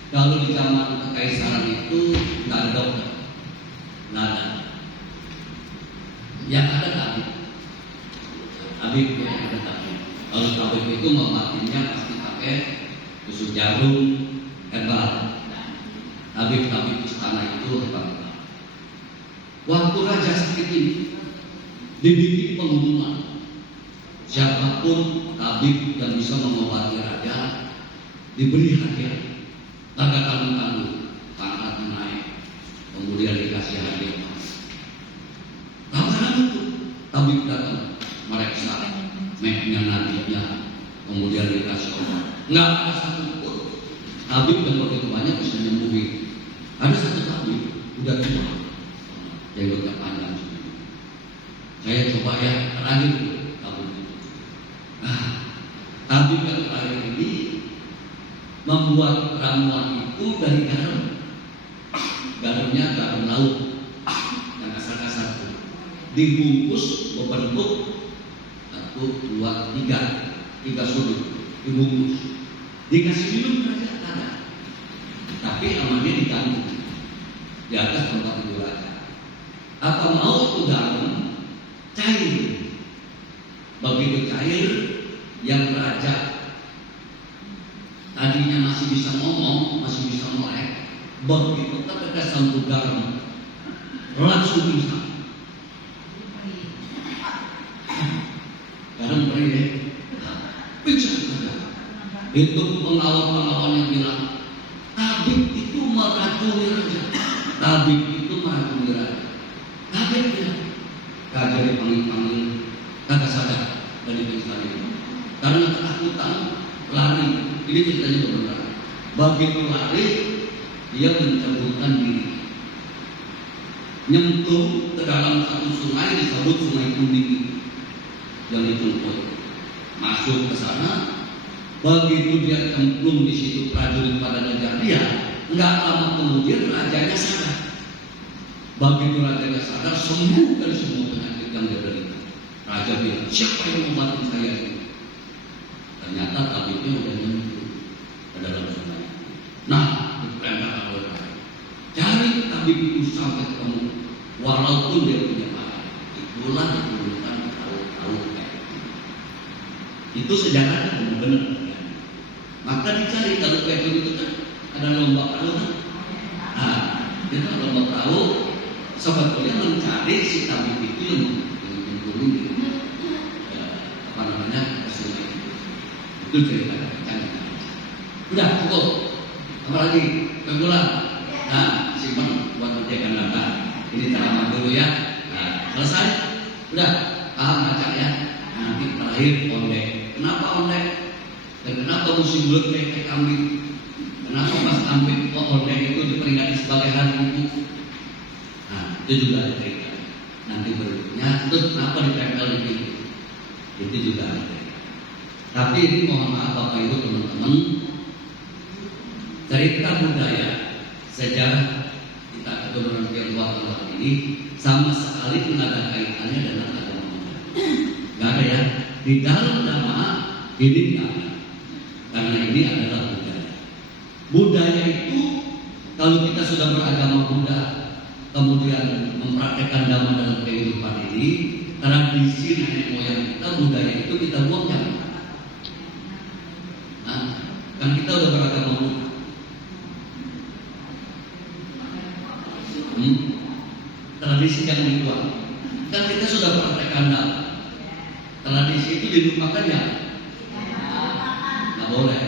kalau di zaman kekaisaran itu nggak ada dokter, nggak ada. Yang ada tabib yang ada tabib. Kalau tabib itu mematinya pasti pakai tusuk jarum herbal. Tabib istana itu herbal. Waktu raja sakit ini dibikin pengumuman. Siapapun tabib yang bisa mengobati raja diberi hadiah, tanda tanggung pangkat naik, kemudian dikasih hadiah emas. Lama itu tabib datang meriksa meknya nadinya, kemudian dikasih obat. Nggak ada satu pun tabib yang begitu banyak bisa nyembuhin. Ada satu tabib udah tua, jenggotnya panjang. Saya coba ya terakhir tabib. Tabib yang terakhir ini membuat ramuan itu dari garam. Garamnya garam laut yang kasar-kasar itu. Dibungkus berbentuk 1, 2, 3 sudut dibungkus. Dikasih minum saja ada. Tapi amannya digantung di atas tempat tidur raja. Apa mau itu garam cair? Begitu cair, yang raja tadinya masih bisa ngomong, masih bisa melek, begitu ketika sentuh garam langsung bisa. Garam perih deh, bisa saja. Itu pengawal-pengawal yang bilang, tabib itu meracuni raja, tabib itu meracuni raja. Tabib ya, raja dipanggil-panggil, kagak sadar dari pingsan itu. Karena ketakutan lari. Ini ceritanya benar. Begitu lari, dia menceburkan diri, nyemplung ke dalam satu sungai disebut Sungai Kuning yang ditumpul. Masuk ke sana, begitu dia cemplung di situ, prajurit pada ngejar dia. Enggak lama kemudian rajanya sadar. Begitu rajanya sadar, sembuh dari semua penyakit yang dia derita. Raja bilang, siapa yang membantu saya ini? Ternyata tabibnya udah nyemplung ke dalam sungai. Nah, diperintahkan oleh raja, cari tabib itu sampai ketemu, walaupun dia punya pakai. Itulah diperlukan tahu-tahu kayak itu sejarahnya benar-benar. Maka dicari kalau kayak itu kan ada lomba perahu kan? Nah, kita lomba perahu sebetulnya mencari si tabib itu yang turun di apa namanya ke sungai itu. Itu cerita canggih. Udah cukup. Apalagi kegulan. Nah, simpan buat nanti akan datang. Ini ceramah dulu ya. Nah, selesai. Udah paham baca ya. Nanti terakhir ondek. Kenapa ondek? Dan kenapa musim bulat kayak kambing? Kenapa pas kambing kok ondek itu diperingati sebagai hari ibu? Nah, itu juga ada cerita. Nanti berikutnya, terus kenapa ditempel di pintu? Itu juga ada. Tapi ini mohon maaf Bapak Ibu teman-teman, cerita budaya sejarah kita keturunan Tionghoa ini sama sekali tidak ada kaitannya dengan agama Buddha. Gak ada ya. Di dalam Dhamma ini gak ada. Karena ini adalah budaya. Budaya itu kalau kita sudah beragama Buddha, kemudian mempraktekkan Dhamma dalam kehidupan ini, tradisi nenek moyang kita, budaya itu kita buang jangan. Nah, kan kita udah beragama Buddha. Tradisi yang dibuang. Kan kita sudah praktekkan Dhamma. Tradisi itu dilupakan ya? Nggak boleh.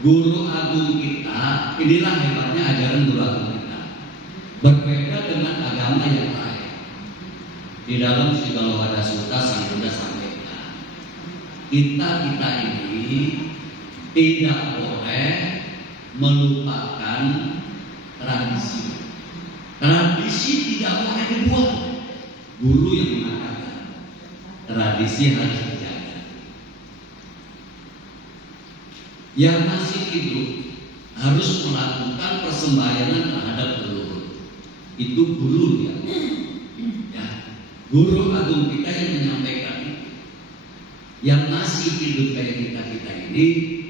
Guru agung kita, inilah hebatnya ajaran guru agung kita. Berbeda dengan agama yang lain. di dalam Segala Wada Sutta Sang Buddha sampaikan, kita ini tidak boleh melupakan tradisi. Tradisi tidak boleh dibuang. Guru yang mengatakan tradisi harus dijaga. Yang masih hidup harus melakukan persembahyangan terhadap leluhur. Itu guru ya. Guru agung kita yang menyampaikan itu. Yang masih hidup kayak kita ini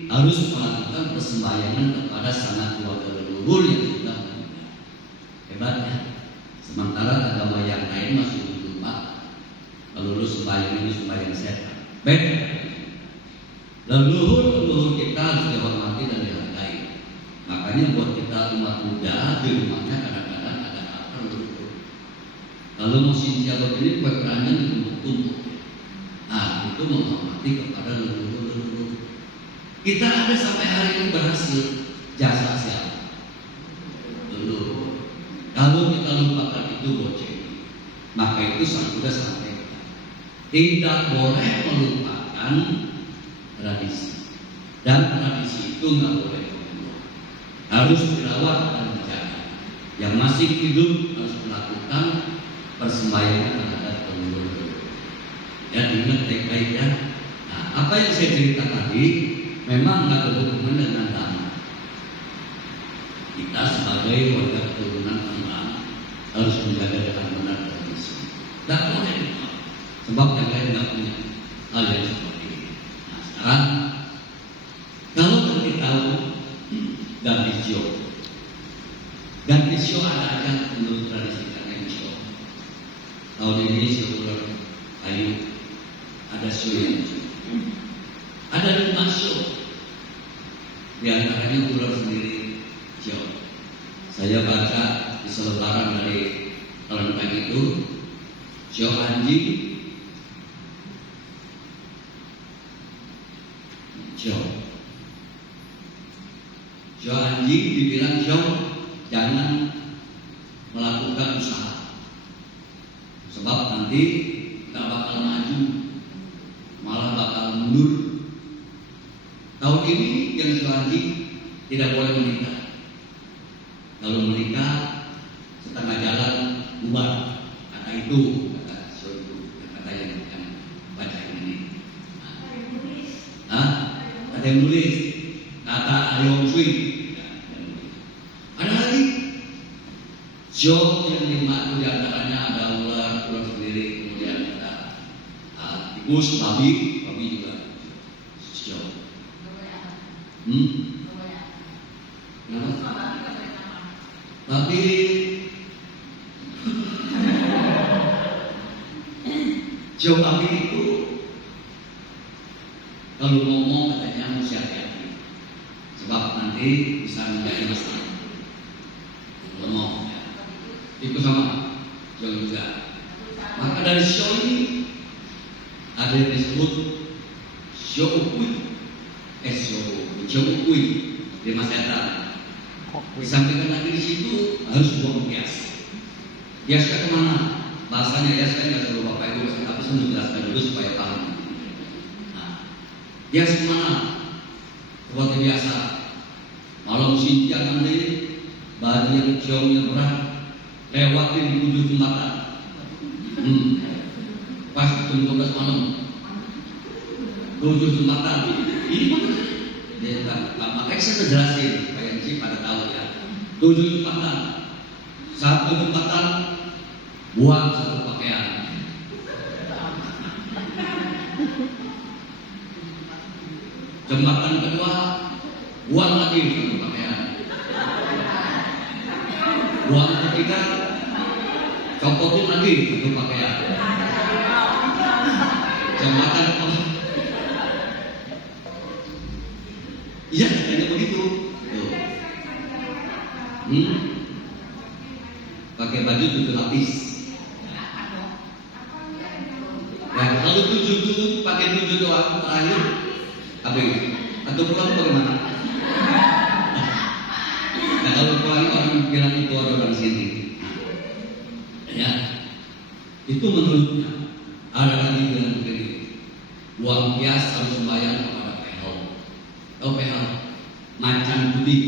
harus melakukan persembahyangan kepada sanak keluarga leluhur yang sudah meninggal. Hebatnya. Sementara agama yang lain masih lupa. Kalau lu sembahyang ini sembahyang setan. Beda. Leluhur kita harus dihormati dan dihargai. Makanya buat kita umat muda di rumahnya kadang-kadang ada apa leluhur. Kalau mau sinja begini kue keranjang ditumpuk-tumpuk. Nah, itu menghormati kepada leluhur. Kita ada sampai hari ini berhasil jasa siapa? Leluhur. Kalau kita lupakan itu boceng, maka itu Sang Buddha sampaikan tidak boleh melupakan tradisi, dan tradisi itu nggak boleh dibuang, harus dirawat dan dijaga. Yang masih hidup harus melakukan persembahyangan terhadap leluhur. Ya, ingat baik-baik ya. Nah, apa yang saya cerita tadi memang nggak berhubungan dengan dhamma. Kita sebagai warga keturunan Islam harus menjaga dengan benar tradisi. Tidak boleh dibuang, sebab yang lain nggak punya hal yang seperti ini. Nah, sekarang kalau kita tahu ganti sio ada aja menurut tradisi Kangenco. Tahun ini sio ular kayu, ada sio yang ada 5 sio. Di antaranya ular sendiri sio. Saya baca di selebaran dari kelenteng itu, sio anjing, sio anjing dibilang sio jangan melakukan usaha, sebab nanti tak bakal maju, malah bakal mundur. Tahun ini yang sio anjing tidak boleh menikah. Kalau menikah setengah jalan bubar, kata itu, kata sio itu, kata yang akan baca ini. Ada yang nulis, kata Ariong Sui. Ada lagi sio yang 5 itu diantaranya ada ular sendiri, kemudian ada tikus, babi juga sio. Tapi sio babi itu kalau ngomong katanya harus hati-hati, sebab nanti bisa menjadi masalah. Ngomong ya. Itu sama sio juga. Maka dari sio ini ada yang disebut sio ukui, sio ukui di masyarakat. Disampaikan lagi di situ harus buang bias. Biasnya kemana? Bahasanya biasnya nggak selalu Bapak Ibu, tapi saya menjelaskan dulu supaya paham. Bias kemana? Seperti biasa, malam siang nanti baju yang ciumnya berat lewatin 7 jembatan. Pas jam 12 malam 7 jembatan. Ini makanya saya jelasin supaya sih pada tahu ya. 7 jembatan, 1 jembatan buang 1 pakaian. Jembatan kedua buang lagi 1 pakaian. Buang ketiga copotin lagi 1 pakaian. Jembatan iya, hanya begitu. Pakai baju 7 lapis. Nah, kalau 7 pakai 7 doang terakhir, apa itu? Atau pulang bagaimana? Nah, kalau pulang orang bilang itu orang sini, ya. Itu menurutnya. Ada lagi bilang begini, uang kias harus membayar kepada PHL. Tahu PHL? Macan putih,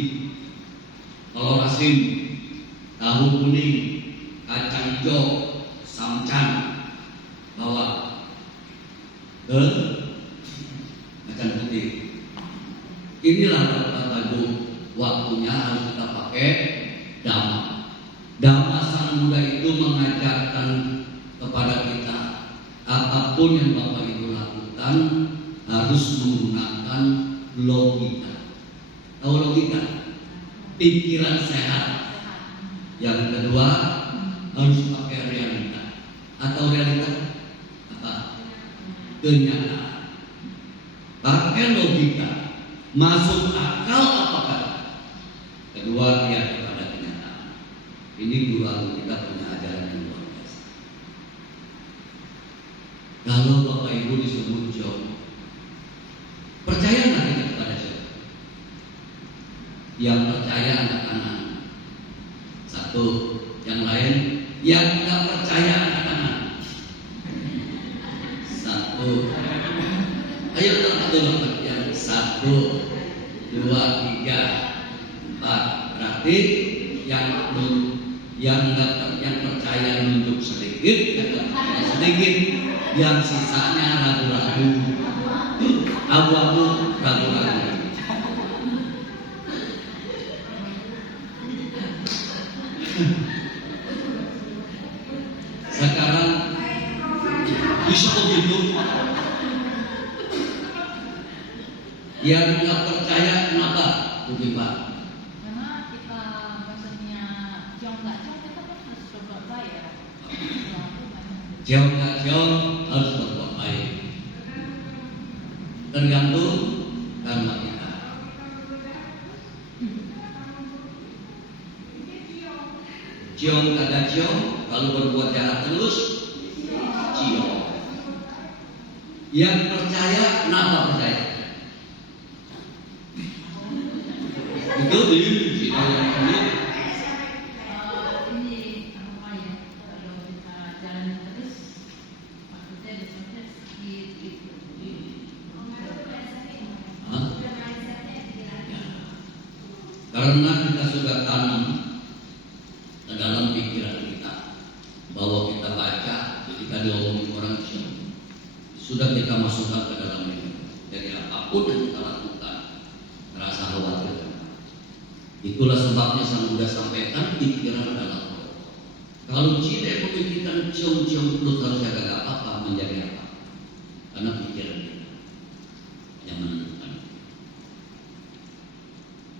telur asin, tahu kuning, kacang hijau, samcan, bawa ke macan putih. Inilah kata Ibu, waktunya harus kita pakai dhamma. Dhamma Sang Buddha itu mengajarkan kepada kita, apapun yang Bapak Ibu lakukan harus menggunakan logika. Tahu logika? Pikiran sehat. Yang kedua harus pakai realita. Atau realita apa? Kenyataan. Pakai logika. Masuk akal apakah? Kedua lihat kepada kenyataan. Ini guru agung kita punya ajaran yang luar biasa. Kalau Bapak Ibu disebut Job, percaya nggak kita kepada Job? Yang percaya anak-anak satu, yang lain yang nggak percaya anak-anak satu. Ayo kita dulu yang satu, dua, tiga, empat. Berarti yang percaya nunjuk sedikit, yang nggak percaya sedikit, yang sisanya ragu-ragu, abu-abu, ragu-ragu. Sekarang bisa begitu. Yang nggak percaya kenapa? Begini Pak. Karena kita maksudnya jauh nggak jauh kita kan harus berbuat baik. Jauh nggak jauh harus berbuat baik. Tergantung karma kita. Ciong kagak ciong, kalau berbuat jahat terus ciong. Yang percaya kenapa percaya? Itu diuji oleh Allah. Ini apa ya? Kalau kita jalan terus, maksudnya di proses Karena kita sudah tanam ke dalam pikiran kita bahwa kita baca, kita diomongin orang ciong, sudah kita masukkan ke dalam diri. Jadi apapun yang kita lakukan, rasa khawatir. Itulah sebabnya Sang Buddha sampaikan pikiran adalah roh. Kalau tidak memikirkan ciong-ciong perut harus jaga apa menjadi apa? Karena pikiran kita yang menentukan.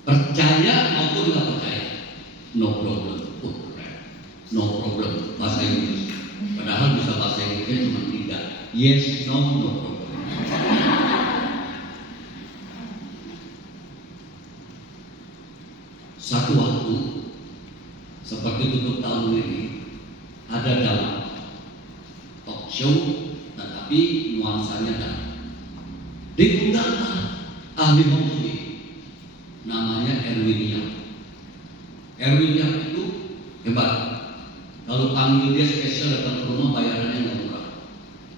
Percaya maupun tidak percaya, no problem. No problem. Bahasa Inggris. Padahal bisa bahasa Inggrisnya cuma 3. Yes, no problem. Satu waktu seperti tutup tahun ini ada dalam talk show, tetapi nuansanya dalam. Diundangkan ahli mausuli namanya Erwin Yap. Erwin Yap itu hebat. Kalau panggil dia spesial datang ke rumah bayarannya nggak murah.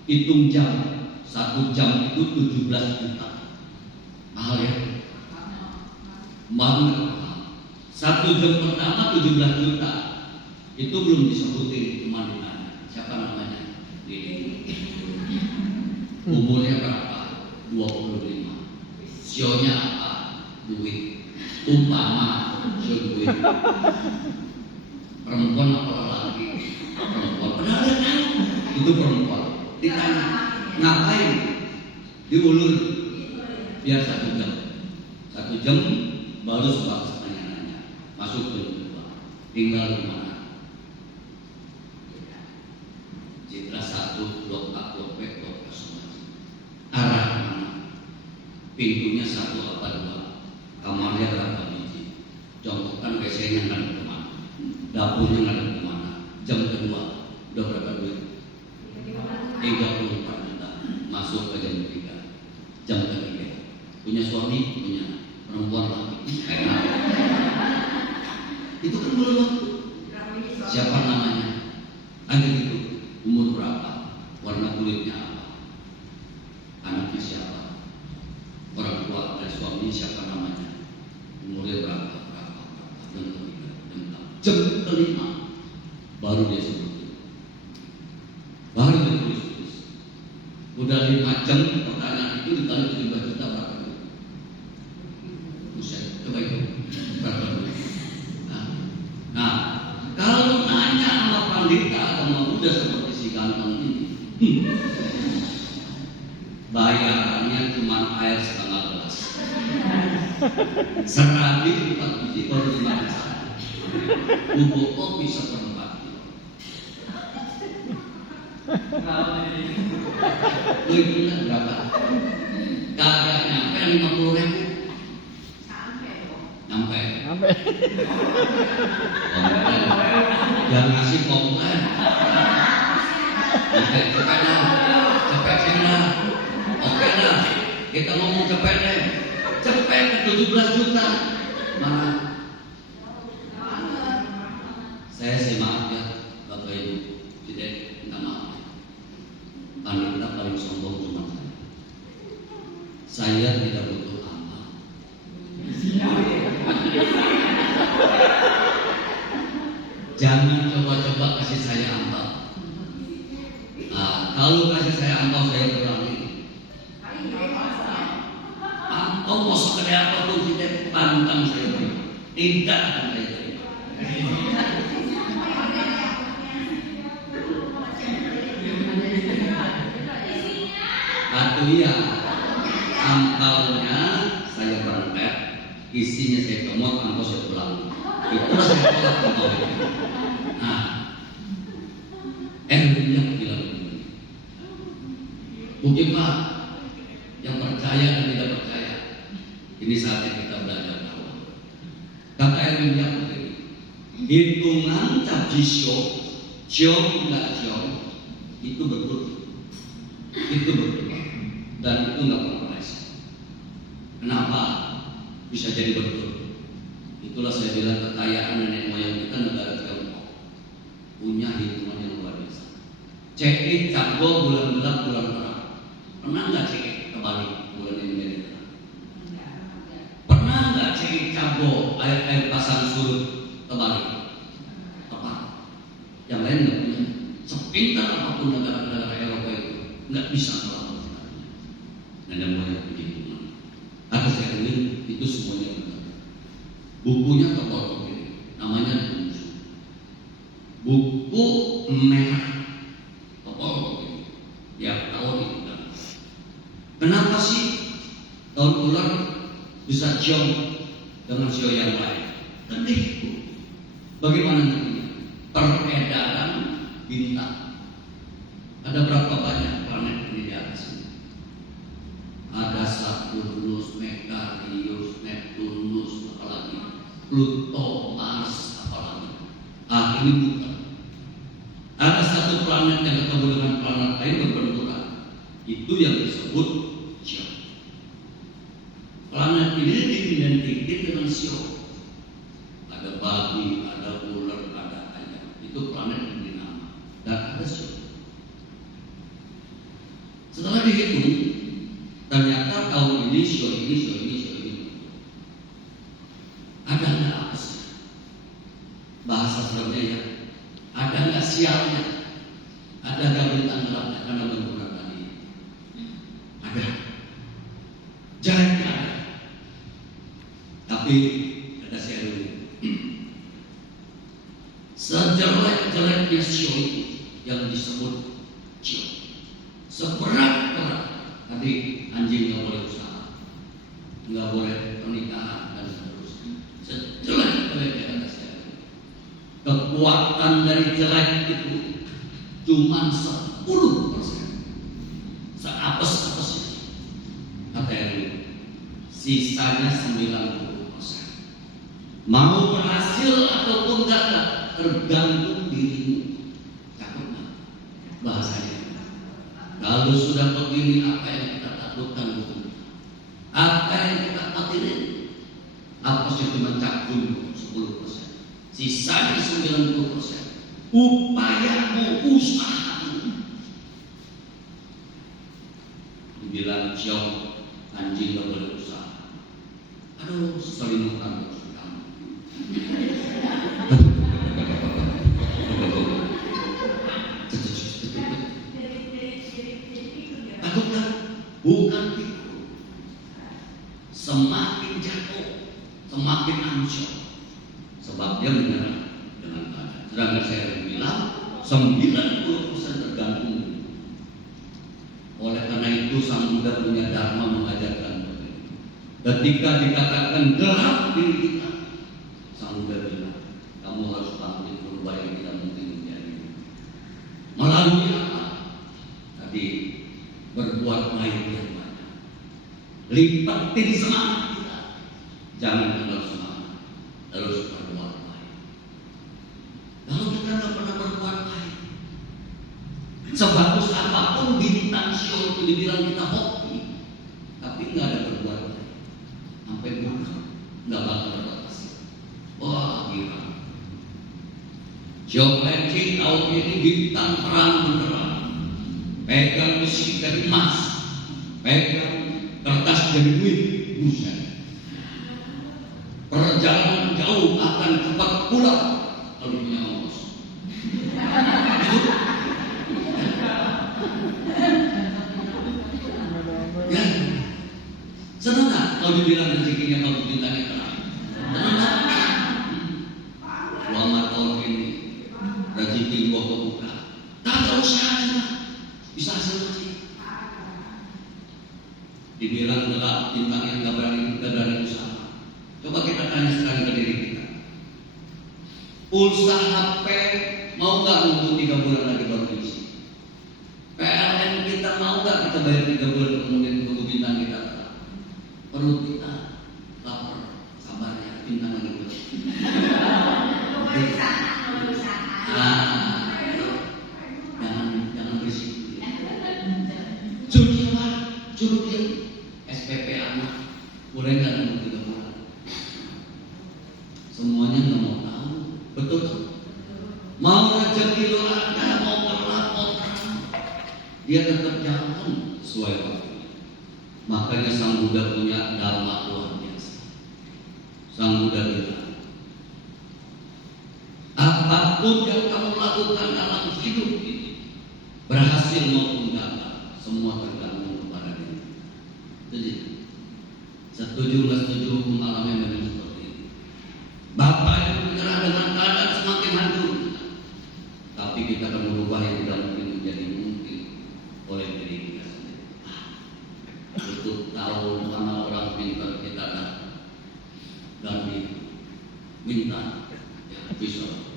Hitung jam, 1 jam itu 17 juta. Mahal ya? Mahal. 1 jam pertama 17 juta. Itu belum disebutin, cuma ditanya siapa namanya. Umurnya berapa? 25. Sionya apa? Duit. Umpama sio duit. Perempuan apa lelaki? Perempuan. Padahal dia tahu itu perempuan. Ditanya ngapain? Diulur. Biar 1 jam. 1 jam baru sebatas masuk ke kedua, tinggal di mana? Citra 1, blok A, blok B, blok A semua. Arah mana? Pintunya 1 apa 2? Kamarnya berapa biji? Contohkan WC-nya ngadep kemana? Dapurnya ngadep kemana? Jam kedua, udah berapa duit? 34 juta. Masuk ke jam 3. Jam ketiga. Punya suami? Punya. Perempuan lagi. Itu kan belum waktu. Siapa namanya? Ada gitu. Umur jam kelima baru dia sebut, baru dia tulis. Udah 5 jam pertanyaan itu dikali 17 juta berapa? Buset, coba itu berapa duit? Nah, kalau nanya sama pandita atau sama Buddha seperti si ganteng ini, bayarannya cuma air setengah gelas. Serabi 4 biji baru 5 juta. Bubuk kopi seperempat kilo. Lu bilang berapa? Kagak nyampe 50.000. Nyampe. Jangan ngasih komplain. Cepet dah. Oke dah. Kita ngomong cepet deh. Cepet 17 juta. Mana? Saya sih maaf ya, Bapak Ibu. Tidak minta maaf. Panitia paling sombong cuma saya. Saya tidak butuh amal. Jangan coba-coba kasih saya amal. Nah, kalau kasih saya amal saya kurangi. Amal mau sekedar apapun tidak pantang saya beri. Tidak akan saya beri. Atau iya, angpaunya saya berangkat, isinya saya kemot, angpau saya pulang. Itulah saya tolak angpau itu. Nah, yang bilang begini, mungkin Pak, yang percaya dan tidak percaya, ini saatnya kita belajar tahu. Kata Erwin yang begini, hitungan cabjisyo, ciong enggak ciong, itu betul. Itu betul. Dan itu nggak kompromis. Kenapa bisa jadi betul? Itulah saya bilang kekayaan nenek moyang kita negara Tiongkok punya hitungan yang luar biasa. Cek cago bulan gelap bulan terang. Pernah nggak cek kembali bulan ini menjadi terang? Pernah nggak cek cago air pasang surut kembali? Tepat. Yang lain nggak punya. Sepintar apapun negara-negara Eropa itu nggak bisa melakukan. Nenek moyang begitu. Kata saya ini itu semuanya benar. Bukunya tebal begini, namanya buku merah tebal begini. Tiap tahun itu kan. Kenapa sih tahun ular bisa ciong dengan sio yang lain? Dan itu bagaimana nantinya? Peredaran bintang. Ada berapa banyak planet ini di atas ini? Ada Saturnus, Merkurius, Neptunus, apalagi Pluto, Mars, apalagi. Ini bukan. Ada satu planet yang ketemu dengan planet lain berbenturan. Itu yang disebut Sio. Planet ini diidentikan dengan Sio. Ada babi, ada ular, ada ayam. Itu planet yang dinama. Dan ada Sio. Setelah dihitung, ternyata tahun ini Sio ini. Ada nggak apa sih? Bahasa seremnya ya. Ada nggak sialnya? Ada nggak bintang gelapnya karena benturan tadi? Ada. Jaraknya ada. Tapi ada Sio. Sejelek-jeleknya Sio yang disebut Sio. Seberat-berat. Tadi anjing nggak boleh usaha, nggak boleh pernikahan dan seterusnya. Sejelek-jeleknya kata saya, kekuatan dari jelek itu cuma 10%. Seapes-apesnya kata Erwin, sisanya 90%. Mau berhasil ataupun gagal tergantung dirimu. Cakep nggak bahasanya? Kalau sudah begini, apa yang kita takutkan bukan? Apa yang kita khawatirin? Apa sih cuma cakung 10%, sisanya 90%. Upayamu, usahamu. Dibilang ciong, anjing gak boleh usaha. Aduh, selimutan terus kamu. bukan pikul. Semakin jatuh, semakin ancur, sebab dia menyerah dengan keadaan. Sedangkan saya bilang 90% tergantung. Oleh karena itu Sang Buddha punya dharma mengajarkan begini. Ketika dikatakan gelap diri kita, Sang Buddha bilang, kamu harus bangkit berubah yang tidak mungkin menjadi. Melalui apa? Tadi berbuat baik yang banyak. Lipatin semangat kita. Jangan kenal semangat, terus berbuat baik. Kalau kita tidak pernah berbuat baik, sebagus apapun bintang show itu dibilang kita hoki, tapi nggak ada berbuat baik, sampai bukan nggak bakal dapat hasil. Wah gila. Geopolitik tahun ini bintang perang beneran. Pegang besi dari emas, pegang kertas dari duit, buset. Perjalanan jauh akan cepat pulang kalau punya ongkos. Ya, senang nggak kalau dibilang rezekinya kalau bintangnya terang? Senang nggak? Selama tahun ini rezeki gua kebuka, tak ada usaha juga bisa hasil rezeki. Dibilang gelap bintang yang nggak berani usaha. Coba kita tanya sekarang ke diri kita. Pulsa HP mau nggak nunggu 3 bulan lagi baru diisi? PLN kita mau nggak kita bayar 3 bulan kemudian nunggu bintang kita terang? Perut kita lapar, sabar ya, bintang lagi terus. Jangan berisik. Suruh dia SPP anak, boleh nggak nunggu 3 bulan? Semuanya nggak mau tahu, betul kan? Mau rezeki lo ada, mau terang, dia tetap jalan sesuai waktu. Makanya Sang Buddha punya dharma luar biasa. Sang Buddha bilang, apapun yang kamu lakukan dalam hidup ini, berhasil maupun gagal, semua tergantung kepada diri. Jadi, setuju nggak setuju hukum alamnya memang seperti ini. Bapak yang menyerah dengan keadaan semakin hancur, tapi kita akan merubah yang tidak mungkin menjadi mungkin oleh diri kita sendiri. Untuk tahu mana orang pintar kita datang dan diminta ya bisa.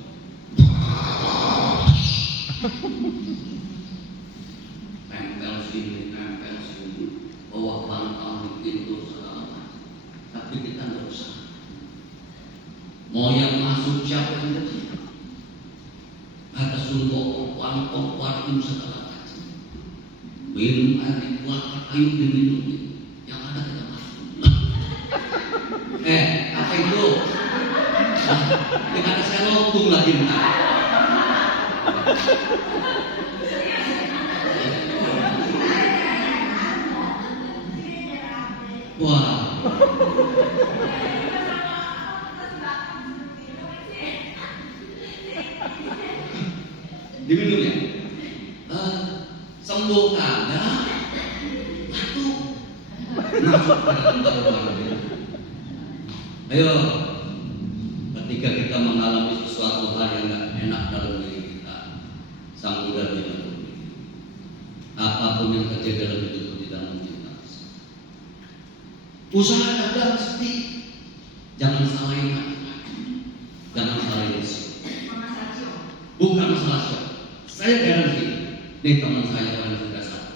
Tempel sini, bawa bantal di pintu segala macam. Tapi kita nggak usah. Mau yang masuk siapa yang kecil? Ada sundok, kuangkong, kuartum segala macam. Minum air dikuat, ayo diminum. Yang ada kita masuk. Apa itu? Yang ada saya lotung lagi. Wah. Diminum ya. Sembuhkan ya. Batuk. Masuk pada tempat baru. Ayo. Ketika kita mengalami sesuatu hal yang tidak enak dalam diri kita, Sang Buddha bilang, apapun yang terjadi dalam hidup tidak mungkin habis. Usaha dagang sepi, jangan salahin laki-laki, jangan salahin istri. Bukan masalah show. Saya garansi, nih teman saya yang sudah satu,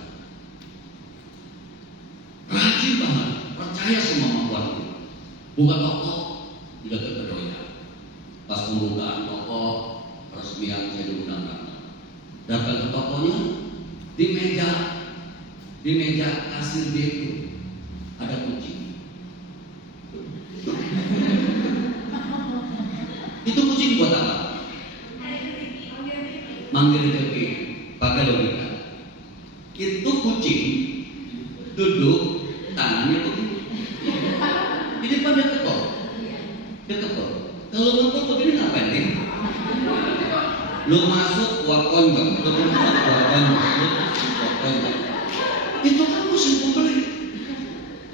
rajin banget, percaya sama kemampuannya. Buka toko, tidak terkedoya. Pas pembukaan toko, peresmian saya diundang. Datang ke tokonya, di meja kasir dia itu ada kucing. Itu kucing buat apa? Manggil rezeki, pakai logika. Itu kucing duduk, tangannya begini. Ini pada ketok. Kalau untuk begini ngapain nih? Lu masuk gua konjok, lu masuk gua konjok. Itu kan musim pembeli.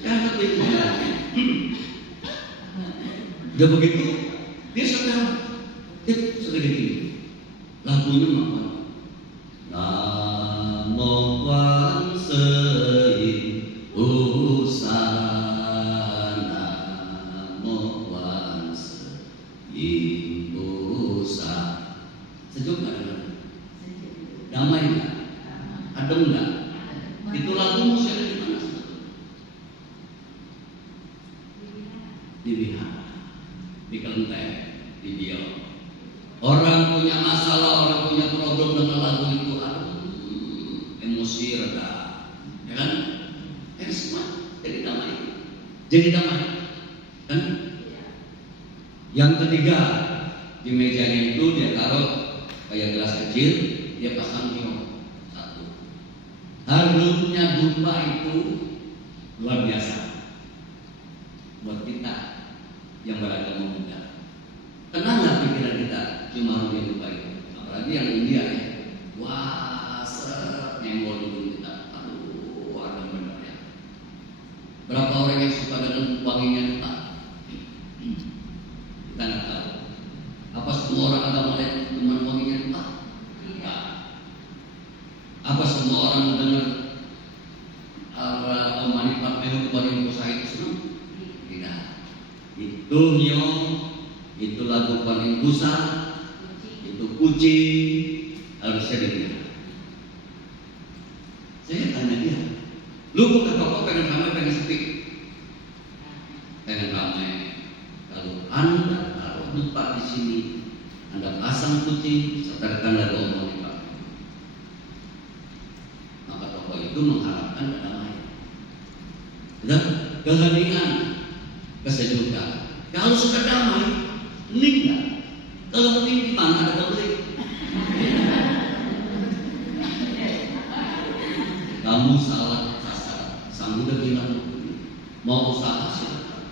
Jangan bingung lagi. Udah begitu, dia sekarang sedikit ini. Lagunya apa? Namo Wan Sei Usana, Namo Wan Sei Usana. Sejuk nggak? Damai nggak? Adem nggak? Itu lagu musik ada di mana? Di wihara, di kelenteng, di Biau. Orang punya masalah, orang punya problem dengan lagu itu, emosi reda, ya kan? Semua jadi damai, kan? Yang ketiga, di mejanya itu dia taruh kayak gelas kecil, dia pasang nyo satu. Harumnya dupa itu luar biasa buat kita yang beragama muda. Tenanglah pikiran kita, cuma harum dupa itu. Apalagi yang India ya, wah nyenggol dulu kita. Aduh, ada benar ya. Berapa orang yang suka dengan wanginya dupa? Kita nggak tahu. Apa semua orang agama lihat cuma wanginya dupa? Tidak. Apa semua orang mendengar Manipat Mehu Paling Musa itu senang? Tidak. Itu nyo, itu lagu Paling Musa, itu kucing, harusnya dia. Saya tanya dia, lu bukan toko pengen ramai, pengen sepi? Pengen ramai. Kalau Anda taruh dupa di sini, Anda pasang kucing, setelkan lagu Manipat. Maka toko itu mengharapkan damai. Dan keheningan, kesejukan. Kalau sudah damai, hening nggak? Kalau hening di mana ada pembeli? Kamu salah sasaran. Sang Buddha bilang, mau usaha silakan.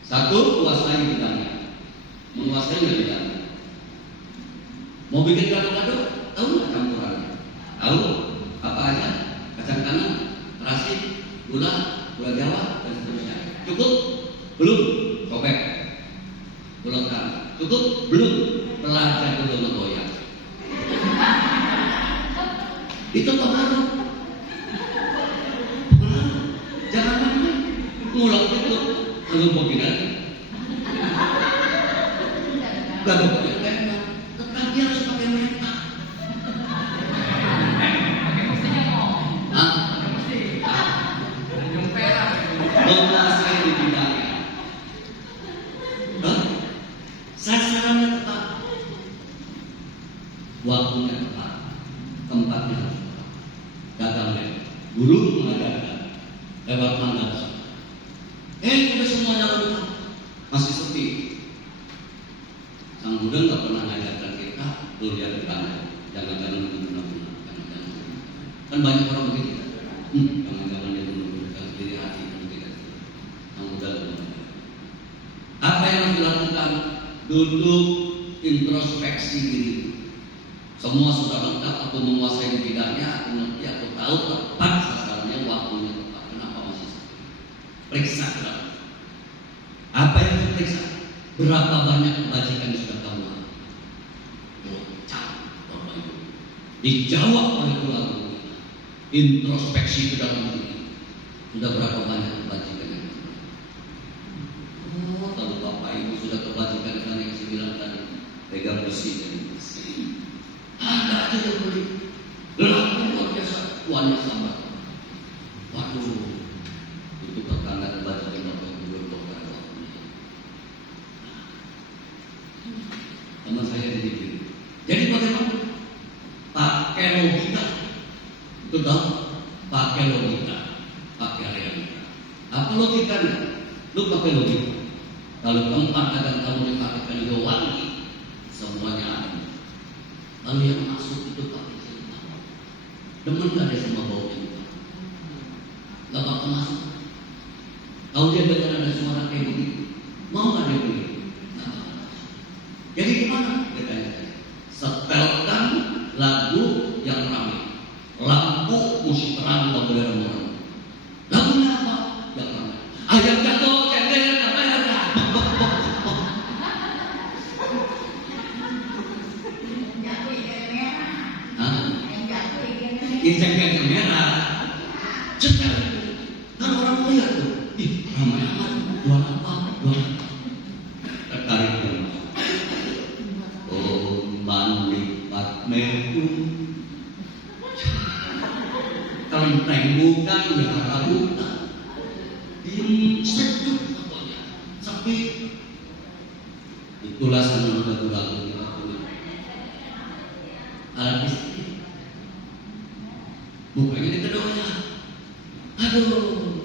Satu, kuasai bidangnya. Menguasai nggak bidangnya? Mau bikin gado-gado? Tahu nggak campurannya? Tahu? Apa aja? Kacang tanah, terasi, gula Jawa dan seterusnya. Cukup? Belum? Cobek. Gulungkan. Cukup? Belum? Belajar dulu menggoyang. Itu pengaruh. Jangan main. Ngulak itu. Lalu mau pindah. Gak boleh enak. Tetapi harus pakai mental. Menguasai di bidangnya. Sasarannya tepat, waktunya tepat, tempatnya tepat. Gagangnya, guru mengajarkan lewat mandat. Kita semuanya lupa, masih sepi. Sang Buddha nggak pernah ngajarkan kita tuh lihat ke kanan, jangan-jangan guna-guna, jangan-jangan. Kan banyak orang begitu. Jangan-jangan dia guna-guna diri hati. Apa yang harus dilakukan? Duduk introspeksi diri. Semua sudah lengkap, aku menguasai bidangnya, aku ngerti, aku tahu tepat sasarannya, waktunya tepat. Kenapa masih sakit? Periksa kenapa? Apa yang harus diperiksa? Berapa banyak kebajikan yang sudah kamu lakukan? Bapak Ibu, dijawab oleh keluarga kita. Introspeksi ke dalam diri. Sudah berapa banyak kebajikan yang kamu lakukan? Kalau Bapak Ibu sudah kebajikan dengan yang saya bilang tadi, pegang besi dan besi. Ada aja yang beli. Lelaki luar biasa, tuannya sambat. Waduh, itu pertanda kebajikan Bapak Ibu berdoa. Teman saya dididik. Jadi bagaimana? Pakai logika. Itu dong. Pakai logika. Pakai realita. Apa logikanya? Lu pakai logika. Kalau tempat dagang kamu dipakai juga wangi, semuanya ada. Lalu yang masuk itu pakai cinta. Demen gak dia sama bau cinta? Gak bakal masuk. Kalau dia dengar ada suara kayak begitu, mau gak dia beli? Jadi gimana? Setelkan lagu yang ramai. lampu musik terang kalau benar-benar. Lagunya apa? Jangan. Ayam jatuh, cendera, kamera. Jatuh ikan merah. Hah? Jatuh ikan merah. Ikan merah. Cetar. Kan orang melihat tuh, ih ramai amat. Jual apa? Jual apa? Tertarik dia. Oh, lipat mekung. Kelenteng bukan, wihara bukan. Ini sejuk pokoknya. Sepi. Itulah senang lagu-lagu kita punya. Artis. Bukannya di kedonya. Aduh.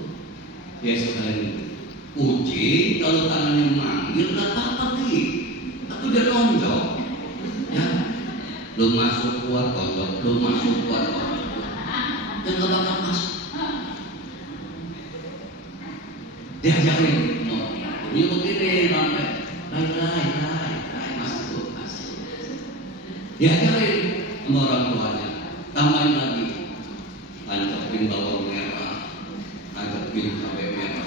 Ya sekali. Kucing kalau tangannya manggil nggak apa-apa nih. Tapi dia tonjok. Ya. Lu masuk kuat tonjok. Lu masuk kuat tonjok. Dan nggak bakal masuk. Diajarin. Ini begini sampai. Lai masuk. Diajarin sama orang tuanya. Tambahin lagi. Tancapin bawang merah. Tancapin cabai merah.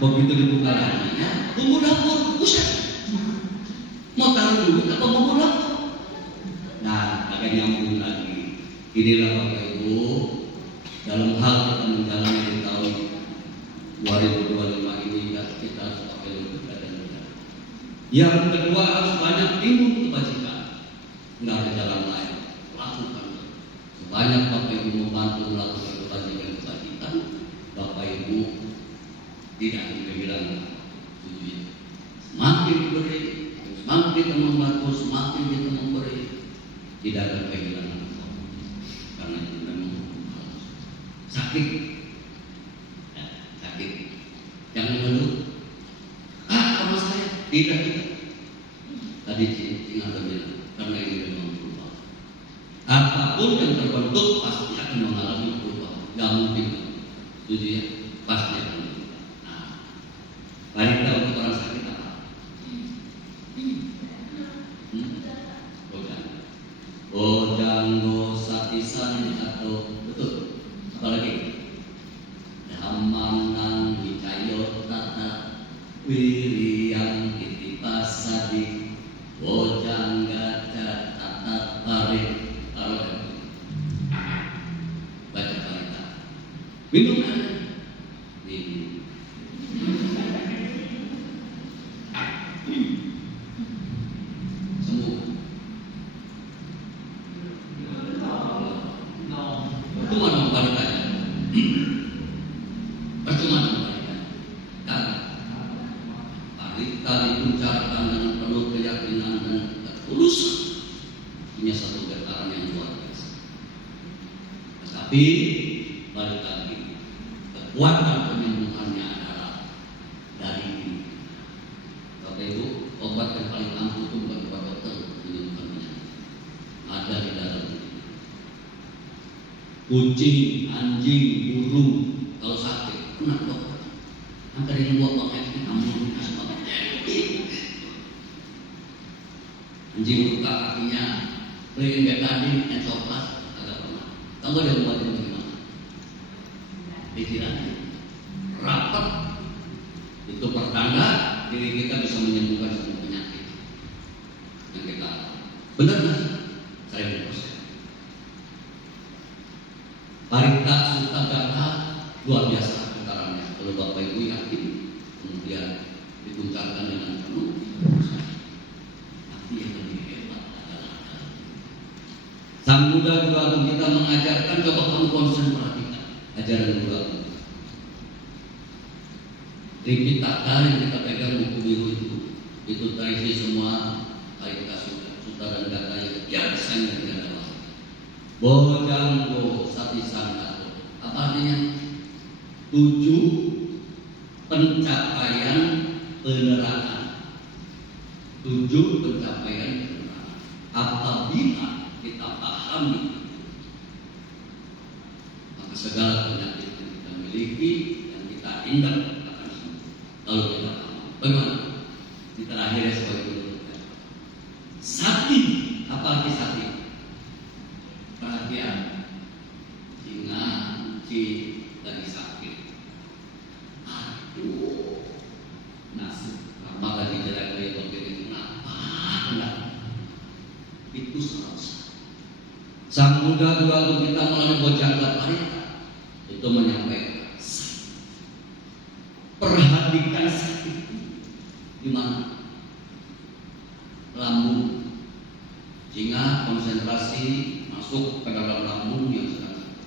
Begitu dibuka lahannya, bumbu dapur, buset. Mau taruh dulu apa bumbu dapur? Nah, agak nyambung lagi. Inilah Bapak Ibu, dalam hal kita menjalani di tahun 2025 ini kita harus pakai logika dan logika. Yang kedua harus banyak timbul kebajikan. Nggak ada jalan lain. Lakukan. Sebanyak Bapak Ibu membantu melakukan kebajikan, Bapak Ibu tidak kehilangan tujuan. Semakin diberi, semakin kita membantu, semakin kita memberi, tidak akan kehilangan. Karena itu memang sakit, ya, sakit. Jangan mengeluh. Sama saya tidak. Tadi ingat bilang, karena ini memang berubah. Apapun yang terbentuk pasti akan mengalami perubahan. Gak mungkin, setuju ya? Pasti akan berubah. Wanita untuk orang sakit apa? Bojang satisan atau betul? Apalagi? Damanang wicayo tata wiriang itipasadi bojang gaca tata tarik taruh. Baca wanita. Minum air. Tapi balik lagi, kekuatan penyembuhannya adalah dari ini. Bapak Ibu, obat yang paling ampuh itu bukan obat dokter menyembuhkan penyakit. Ada di dalam ini. Kucing, anjing, burung kalau sakit, kena dokter. Angkat ini buat pakai ini kamu dikasih pakai. Anjing buka kakinya, pengen betadine, ensopas, agak pernah. Kamu ada obatnya bagaimana? Pikirannya rapat. Itu pertanda diri kita bisa menyembuhkan semua penyakit yang kita. Benar nggak? Saya berproses. Parita Suta Gata luar biasa getarannya. Kalau Bapak Ibu yakin, kemudian dituncangkan dengan penuh, nanti yang lebih hebat adalah Sang Buddha Guru Agung kita mengajarkan. Coba kamu konsen perhatikan ajaran Guru Agung. Tripitaka yang kita pegang buku biru itu terisi semua Parita Suta dan Gata yang biasa yang tidak ada lagi. Bojanggo Satisangkato. Apa artinya? 7 pencapaian penerangan. 7 pencapaian penerangan. Apabila kita pahami, maka segala penyakit yang kita miliki dan kita hindak akan sembuh. Kalau kita paham, bagaimana? Di terakhirnya sebagai penutup. Sati, apa arti sati? Perhatian. lagi sakit. Aduh, nasib apa lagi jalan dia begini? Kenapa? Itu salah. Sang muda dua kita melalui bocah parita itu menyampaikan, perhatikan sakit di mana? Lambung, sehingga konsentrasi masuk ke dalam lambung yang sedang sakit.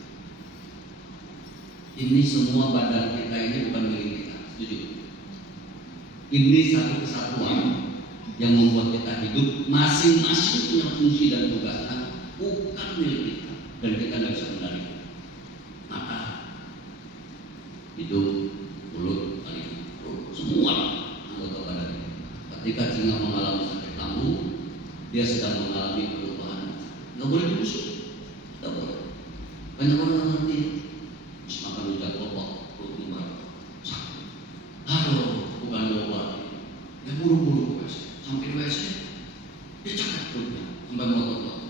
Ini semua badan kita ini bukan milik kita, setuju? Ini satu kesatuan yang membuat kita hidup, masing-masing punya fungsi dan tugasnya, bukan milik kita, dan kita nggak bisa mengendalikan. Mata, hidung, mulut, telinga, semua anggota badan kita. Ketika singa mengalami sakit lambung, dia sedang mengalami perubahan. Nggak boleh diusut, nggak boleh. Banyak orang nanti makan rujak kelopak, perut kembar, sakit. Aduh, bukan obat. Ya buru-buru ke WC, sampai di WC, dia cakap perutnya, sampai motor.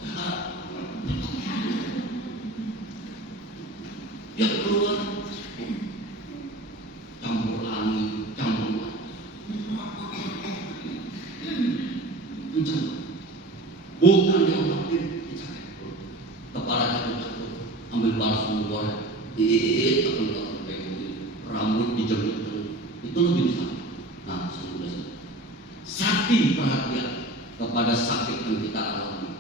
Dia keluar, campur angin, campur bukan dia obatin, dia cakap perut, kepala jatuh, ambil balsam keluar, rambut dijemput, itu lebih sakit. Nah, sudah sakit perhatian kepada sakit yang kita alami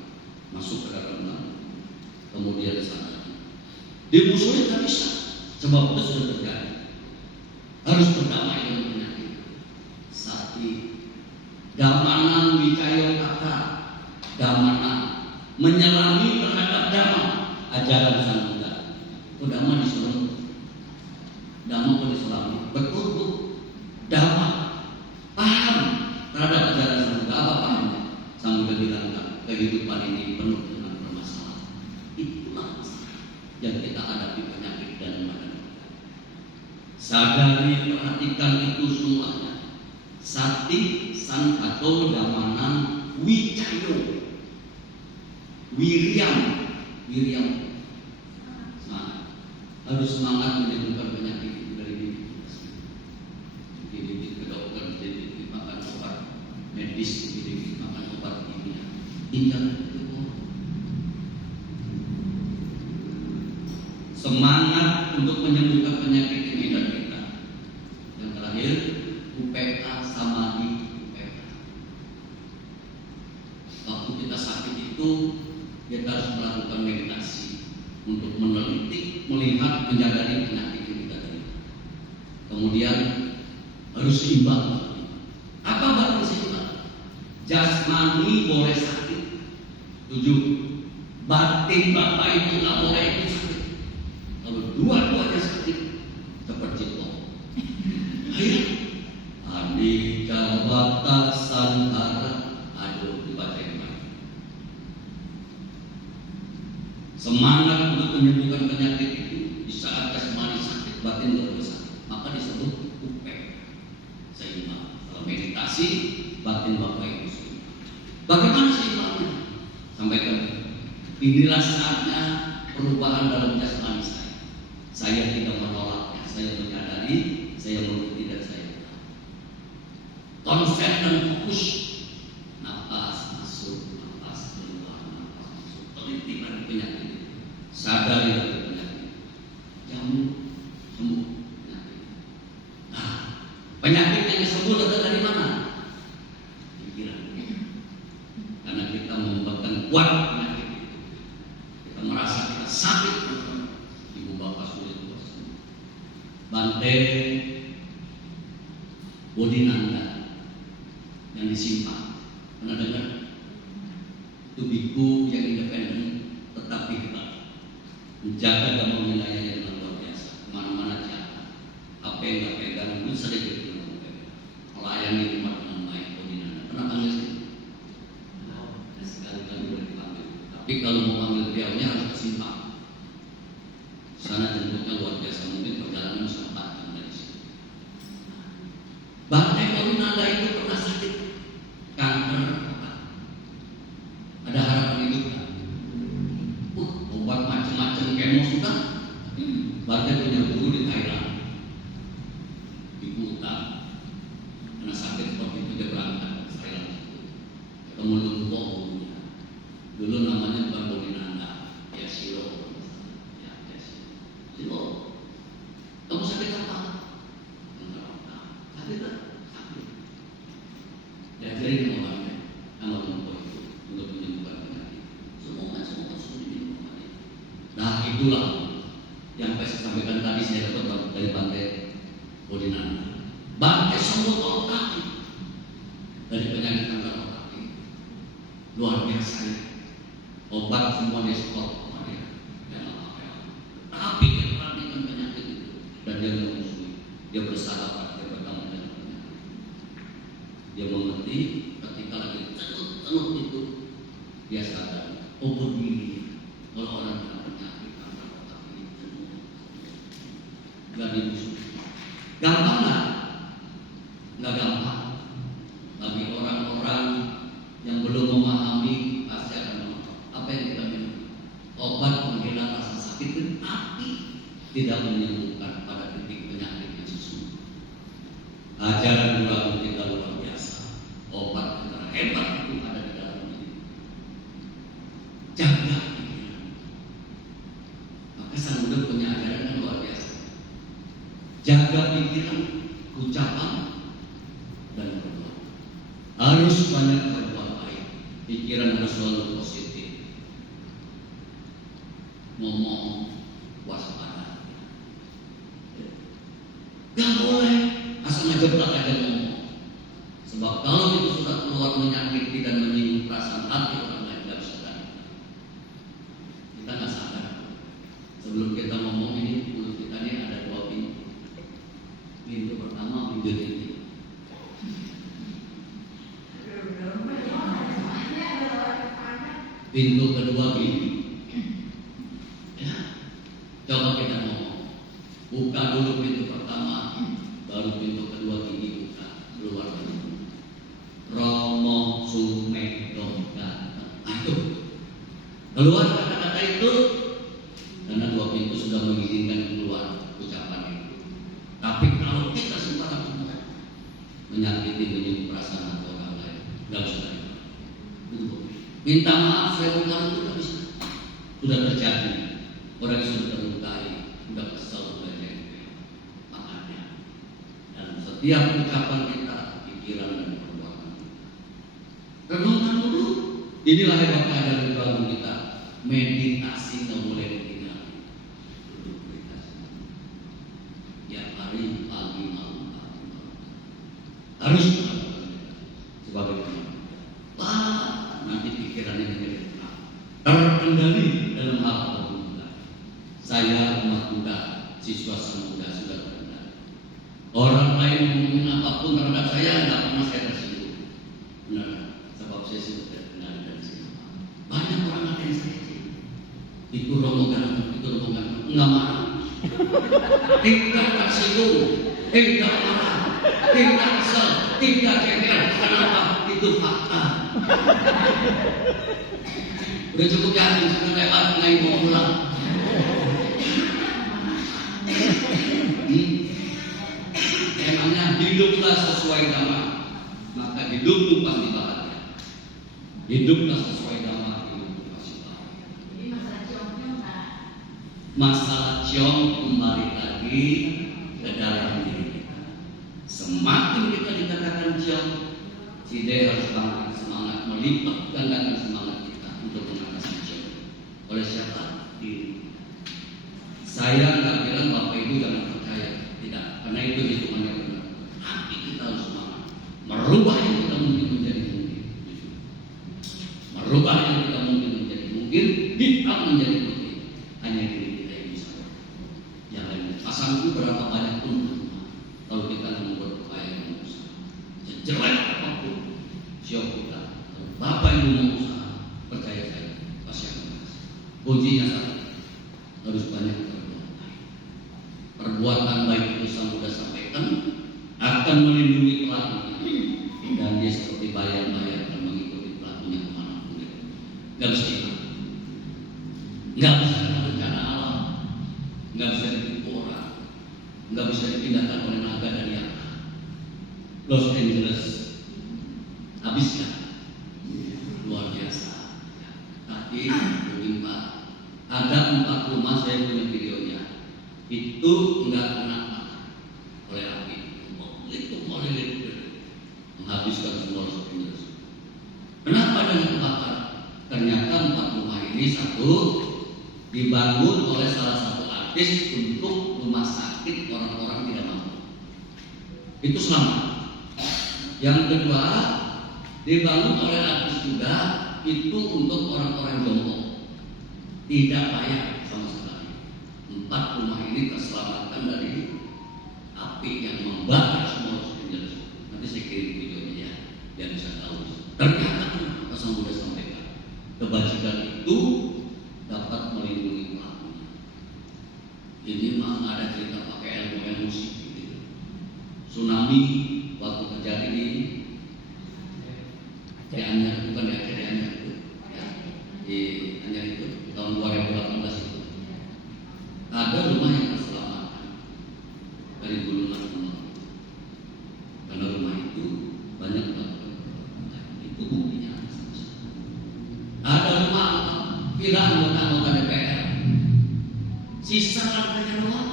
masuk ke dalam lambung, kemudian sana dimusuhin tak bisa, sebab itu sudah terjadi. Harus berdamai dengan penyakit. Sakit, damanan wicaya kata, damanan menyelami terhadap dhamma, ajaran sang Buddha. Oh, dhamma diselami, dhamma pun diselami, betul bu, dhamma paham terhadap ajaran sang Buddha. Apa pahamnya? Sang Buddha bilang kehidupan ini penuh dengan permasalahan. Itulah masalah yang kita hadapi, penyakit dan badan. Sadari, perhatikan itu semuanya. Sati, sankato, damanan, wicayo, wiriam. Semangat. Harus semangat menyembuhkan penyakit itu dari diri kita sendiri. Diri ke dokter, diri makan obat medis, diri makan obat kimia. Tinggal semangat untuk menyembuhkan penyakit ini dan kita. Yang terakhir, UPK samadhi UPK. Waktu kita sakit itu, kita harus melakukan meditasi untuk meneliti, melihat, menyadari penyakit yang kita terima. Kemudian harus seimbang. Apa baru seimbang? Jasmani boleh sakit, 7. Batin Bapak itu nggak boleh itu sakit. Kalau dua-duanya sakit, seperti itu. Ayo, Andika batas santara, ayo dibaca yang baik. Semangat untuk menyembuhkan penyakit itu di saat jasmani sakit, batin nggak boleh sakit, maka disebut upek, seimbang. Kalau meditasi, batin Bapak itu seimbang. Bagaimana seimbangnya? Sampaikan. Inilah saatnya perubahan dalam jasmani saya. Saya tidak menolaknya, saya menyadari, saya mengerti dan saya tahu. Konsen dan fokus, nafas masuk, nafas keluar, nafas masuk. Teliti pada penyakit, sadari pada penyakit, jamu sembuh penyakit. Nah, penyakit yang sembuh datang dari mana? Pikiran. Karena kita membuatkan kuat penyakit itu. Kita merasa kita sakit. Ibu bapak sulit buat sembuh. Bante Bodhinanda yang disimpan, pernah dengar? Itu biku yang independen tetapi hebat, menjaga dhamma wilayahnya dengan luar biasa. Kemana-mana jalan, apa yang nggak pegang itu sedikit yang pegang. Melayani umat dengan baik. Bodhinanda pernah panggil sih? Sekali-kali boleh dipanggil. Tapi kalau mau panggil beliaunya harus kesimpan. Sana jemputnya luar biasa, mungkin perjalanan bisa 4 jam dari sini. Bante Bodhinanda itu pernah sakit kanker otak. Ada harapan hidup kan? Obat macam-macam kemo sudah, Barnya punya guru di Thailand, di Kuta. Karena sakit seperti itu dia berangkat ke Thailand. Ketemu Lumpuh gurunya. Dulu namanya bukan Boninanda, ya Silo. Ya, Silo. Kamu sakit apa? Sakit tak? Sakit. Diajarin sama barnya, sama Lumpuh itu untuk menyembuhkan penyakit. Semua sudah diminum obatnya. Nah itulah yang saya sampaikan tadi, saya dapat dari Bante Boninanda. Bante semua otot kaki dari penyakit kanker otot kaki luar biasa ya. Obat semua dia stop sama dia, tapi dia perhatikan penyakit itu dan dia memusuhi, dia bersahabat, dia bertanggung jawab penyakit. Dia mengerti ketika lagi tenut itu dia sadar, oh begini kalau orang kena penyakit kanker otot kaki itu nggak dimusuhi. Gampang nggak? Nggak gampang. Bagi orang-orang yang belum memahami pasti akan menolak. Apa yang kita minum? Obat penghilang rasa sakit itu tapi tidak menyembuhkan pada titik penyakit yang sesungguhnya. Ajaran Guru kita luar biasa. Obat yang terhebat itu ada di dalam diri. Jaga pikiran. Maka sang Buddha punya ajaran yang luar biasa. Jaga pikiran, ucapan, dan berbuat. Harus banyak berbuat baik. Pikiran harus selalu positif. Ngomong waspada. Gak boleh asal ngejeblak aja ngomong. Sebab kalau itu sudah keluar menyakiti dan menyinggung perasaan hati orang lain, gak bisa tadi. Kita gak sadar. Sebelum kita ngomong ini, mulut kita ini ada dua pintu. Pintu pertama pintu ini. Pintu kedua gigi. Ya. Coba kita ngomong. Buka dulu pintu pertama, baru pintu kedua gigi buka. Keluar dulu. Romo sumedo ganteng. Ayo. Keluar kata-kata itu. Karena dua pintu sudah mengizinkan keluar ucapan itu. Tapi kalau kita sembarang menyakiti, menyinggung perasaan atau orang lain, nggak usah. Minta maaf, saya bukan itu nggak bisa. Sudah terjadi. Orang yang sudah terlukai, sudah kesal, sudah jengkel. Makanya dalam setiap ucapan kita, pikiran dan perbuatan. Renungkan dulu. Inilah hebatnya dari bangun kita. Meditasi nggak boleh ditinggal. Tiap hari, pagi, malam, harus sebagai teman. Nanti pikirannya menjadi tenang, terkendali dalam hal terbuka. Saya umat Buddha, siswa semuda sudah terkendali. Orang lain ngomongin apapun terhadap saya, tidak pernah saya tersinggung. Benar, sebab saya sudah terkendali dari sini. Banyak orang ada yang saya singgung. Itu rombongan, enggak marah. Tidak tersinggung, tidak marah, tidak kesal, tidak jengkel. Kenapa? Itu fakta. Udah cukup yakin sudah lewat, nggak mau pulang. Emangnya hiduplah sesuai dhamma, maka hidup itu pasti bahagia. Hiduplah sesuai dhamma, hidup itu pasti bahagia. Jadi masalah ciongnya enggak. Masalah ciong kembali lagi ke dalam diri kita. Semakin kita dikatakan ciong, Cide harus bangkit semangat, melipat gandakan semangat kita untuk mengatasi ciong. Oleh siapa? Diri. Saya nggak bilang Bapak Ibu jangan percaya, tidak, karena itu hitungannya benar. Tapi kita harus semangat, merubah yang tidak mungkin menjadi mungkin. Merubah yang tidak mungkin menjadi mungkin, hitam menjadi putih. Hanya diri kita yang bisa. Yang lain, pasangku berapa banyak pun kalau kita membuat upaya yang berusaha. Sejelek apapun, siap kita. Bapak Ibu mau usaha, percaya saya, pasti akan berhasil. Kuncinya satu, harus banyak berbuat baik. Perbuatan baik itu Sang Buddha sampaikan akan melindungi pelakunya, dan dia seperti bayang-bayang akan mengikuti pelakunya kemanapun dia. Gak bisa hilang, gak bisa bencana alam, gak bisa dipindahkan oleh naga dari Los Angeles. Habisnya luar biasa. Tapi mungkin Pak, ada 4 rumah saya punya videonya. Itu enggak kena oleh api. Itu menghabiskan semua Los Angeles. Kenapa dengan kebakar? Ternyata 4 rumah ini satu dibangun oleh salah satu artis untuk rumah sakit orang-orang tidak mampu. Itu selamat. Yang kedua dibangun oleh artis juga itu untuk orang-orang jompo, tidak layak sama sekali. 4 rumah ini terselamatkan dari api yang membakar semua Los Angeles. Nanti saya kirim videonya ya, biar bisa tahu. Ternyata Pasang Buddha sampaikan, kebajikan itu dapat melindungi pelakunya. Ini mah ada cerita pakai ilmu musik gitu. Tsunami waktu terjadi di Anyar, bukan di Aceh, di Anyar itu, ya, di Anyar itu tahun 2018 itu. Ada rumah yang terselamatkan dari gulungan rumah, karena rumah itu banyak melakukan itu buktinya. Ada rumah villa anggota DPR, sisa lantainya doang,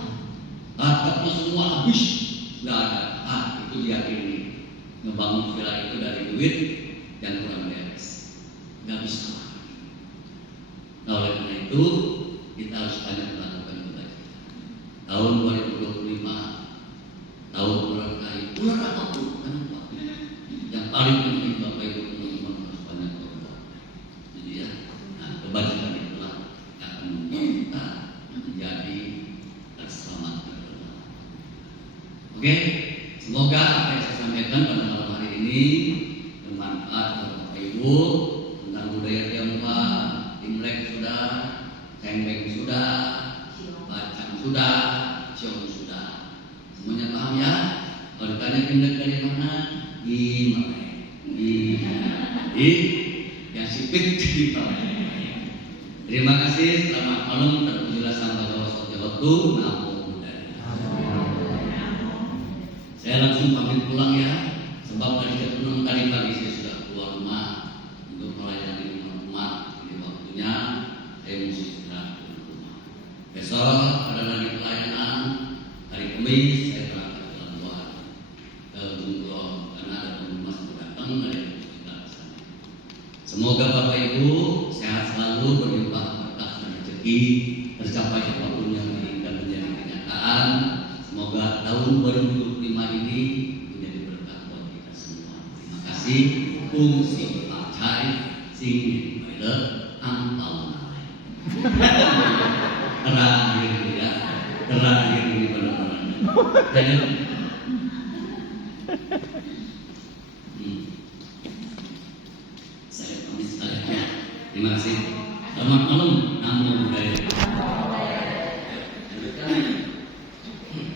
atapnya semua habis, nggak ada. Itu diyakini ngebangun villa itu dari duit yang kurang beres, nggak bisa. Nah, oleh karena itu kita harus banyak melakukan kebajikan. Tahun 2025 tahun bulan kayu, bulan apapun kan Pak. Yang paling penting Bapak Ibu teman-teman harus banyak berbuat. Jadi ya, nah, kebajikan itulah yang akan membuat kita menjadi terselamatkan. Oke, semoga apa yang saya sampaikan pada malam hari ini bermanfaat untuk Bapak Ibu tentang budaya Tionghoa. Imlek sudah, Sengkeng sudah, Bacang sudah, Ciong sudah. Semuanya paham ya? Kalau ditanya Imlek dari mana? Di Malay. Di yang sipit di Malay. Terima kasih. Selamat malam. Terpujilah Sang Hyang Widi. Namo Buddhaya. Saya langsung pamit pulang ya. Sebab tadi jam 6 tadi pagi saya sudah keluar rumah untuk melayani rumah. Ini waktunya saya mesti segera ke rumah. Besok ada lagi pelayanan. Hari Kamis saya berangkat ke Labuan, ke Bunglon, karena ada pengurus yang datang dari kita ke sana. Semoga Bapak Ibu sehat selalu, berlimpah berkah dan rezeki, tercapai apapun yang diinginkan menjadi kenyataan. Semoga tahun 2025 ini menjadi berkah buat kita semua. Terima kasih. Kung si Acai sing Baile Angpau Nalai. Terakhir ya, terakhir ini benar-benar.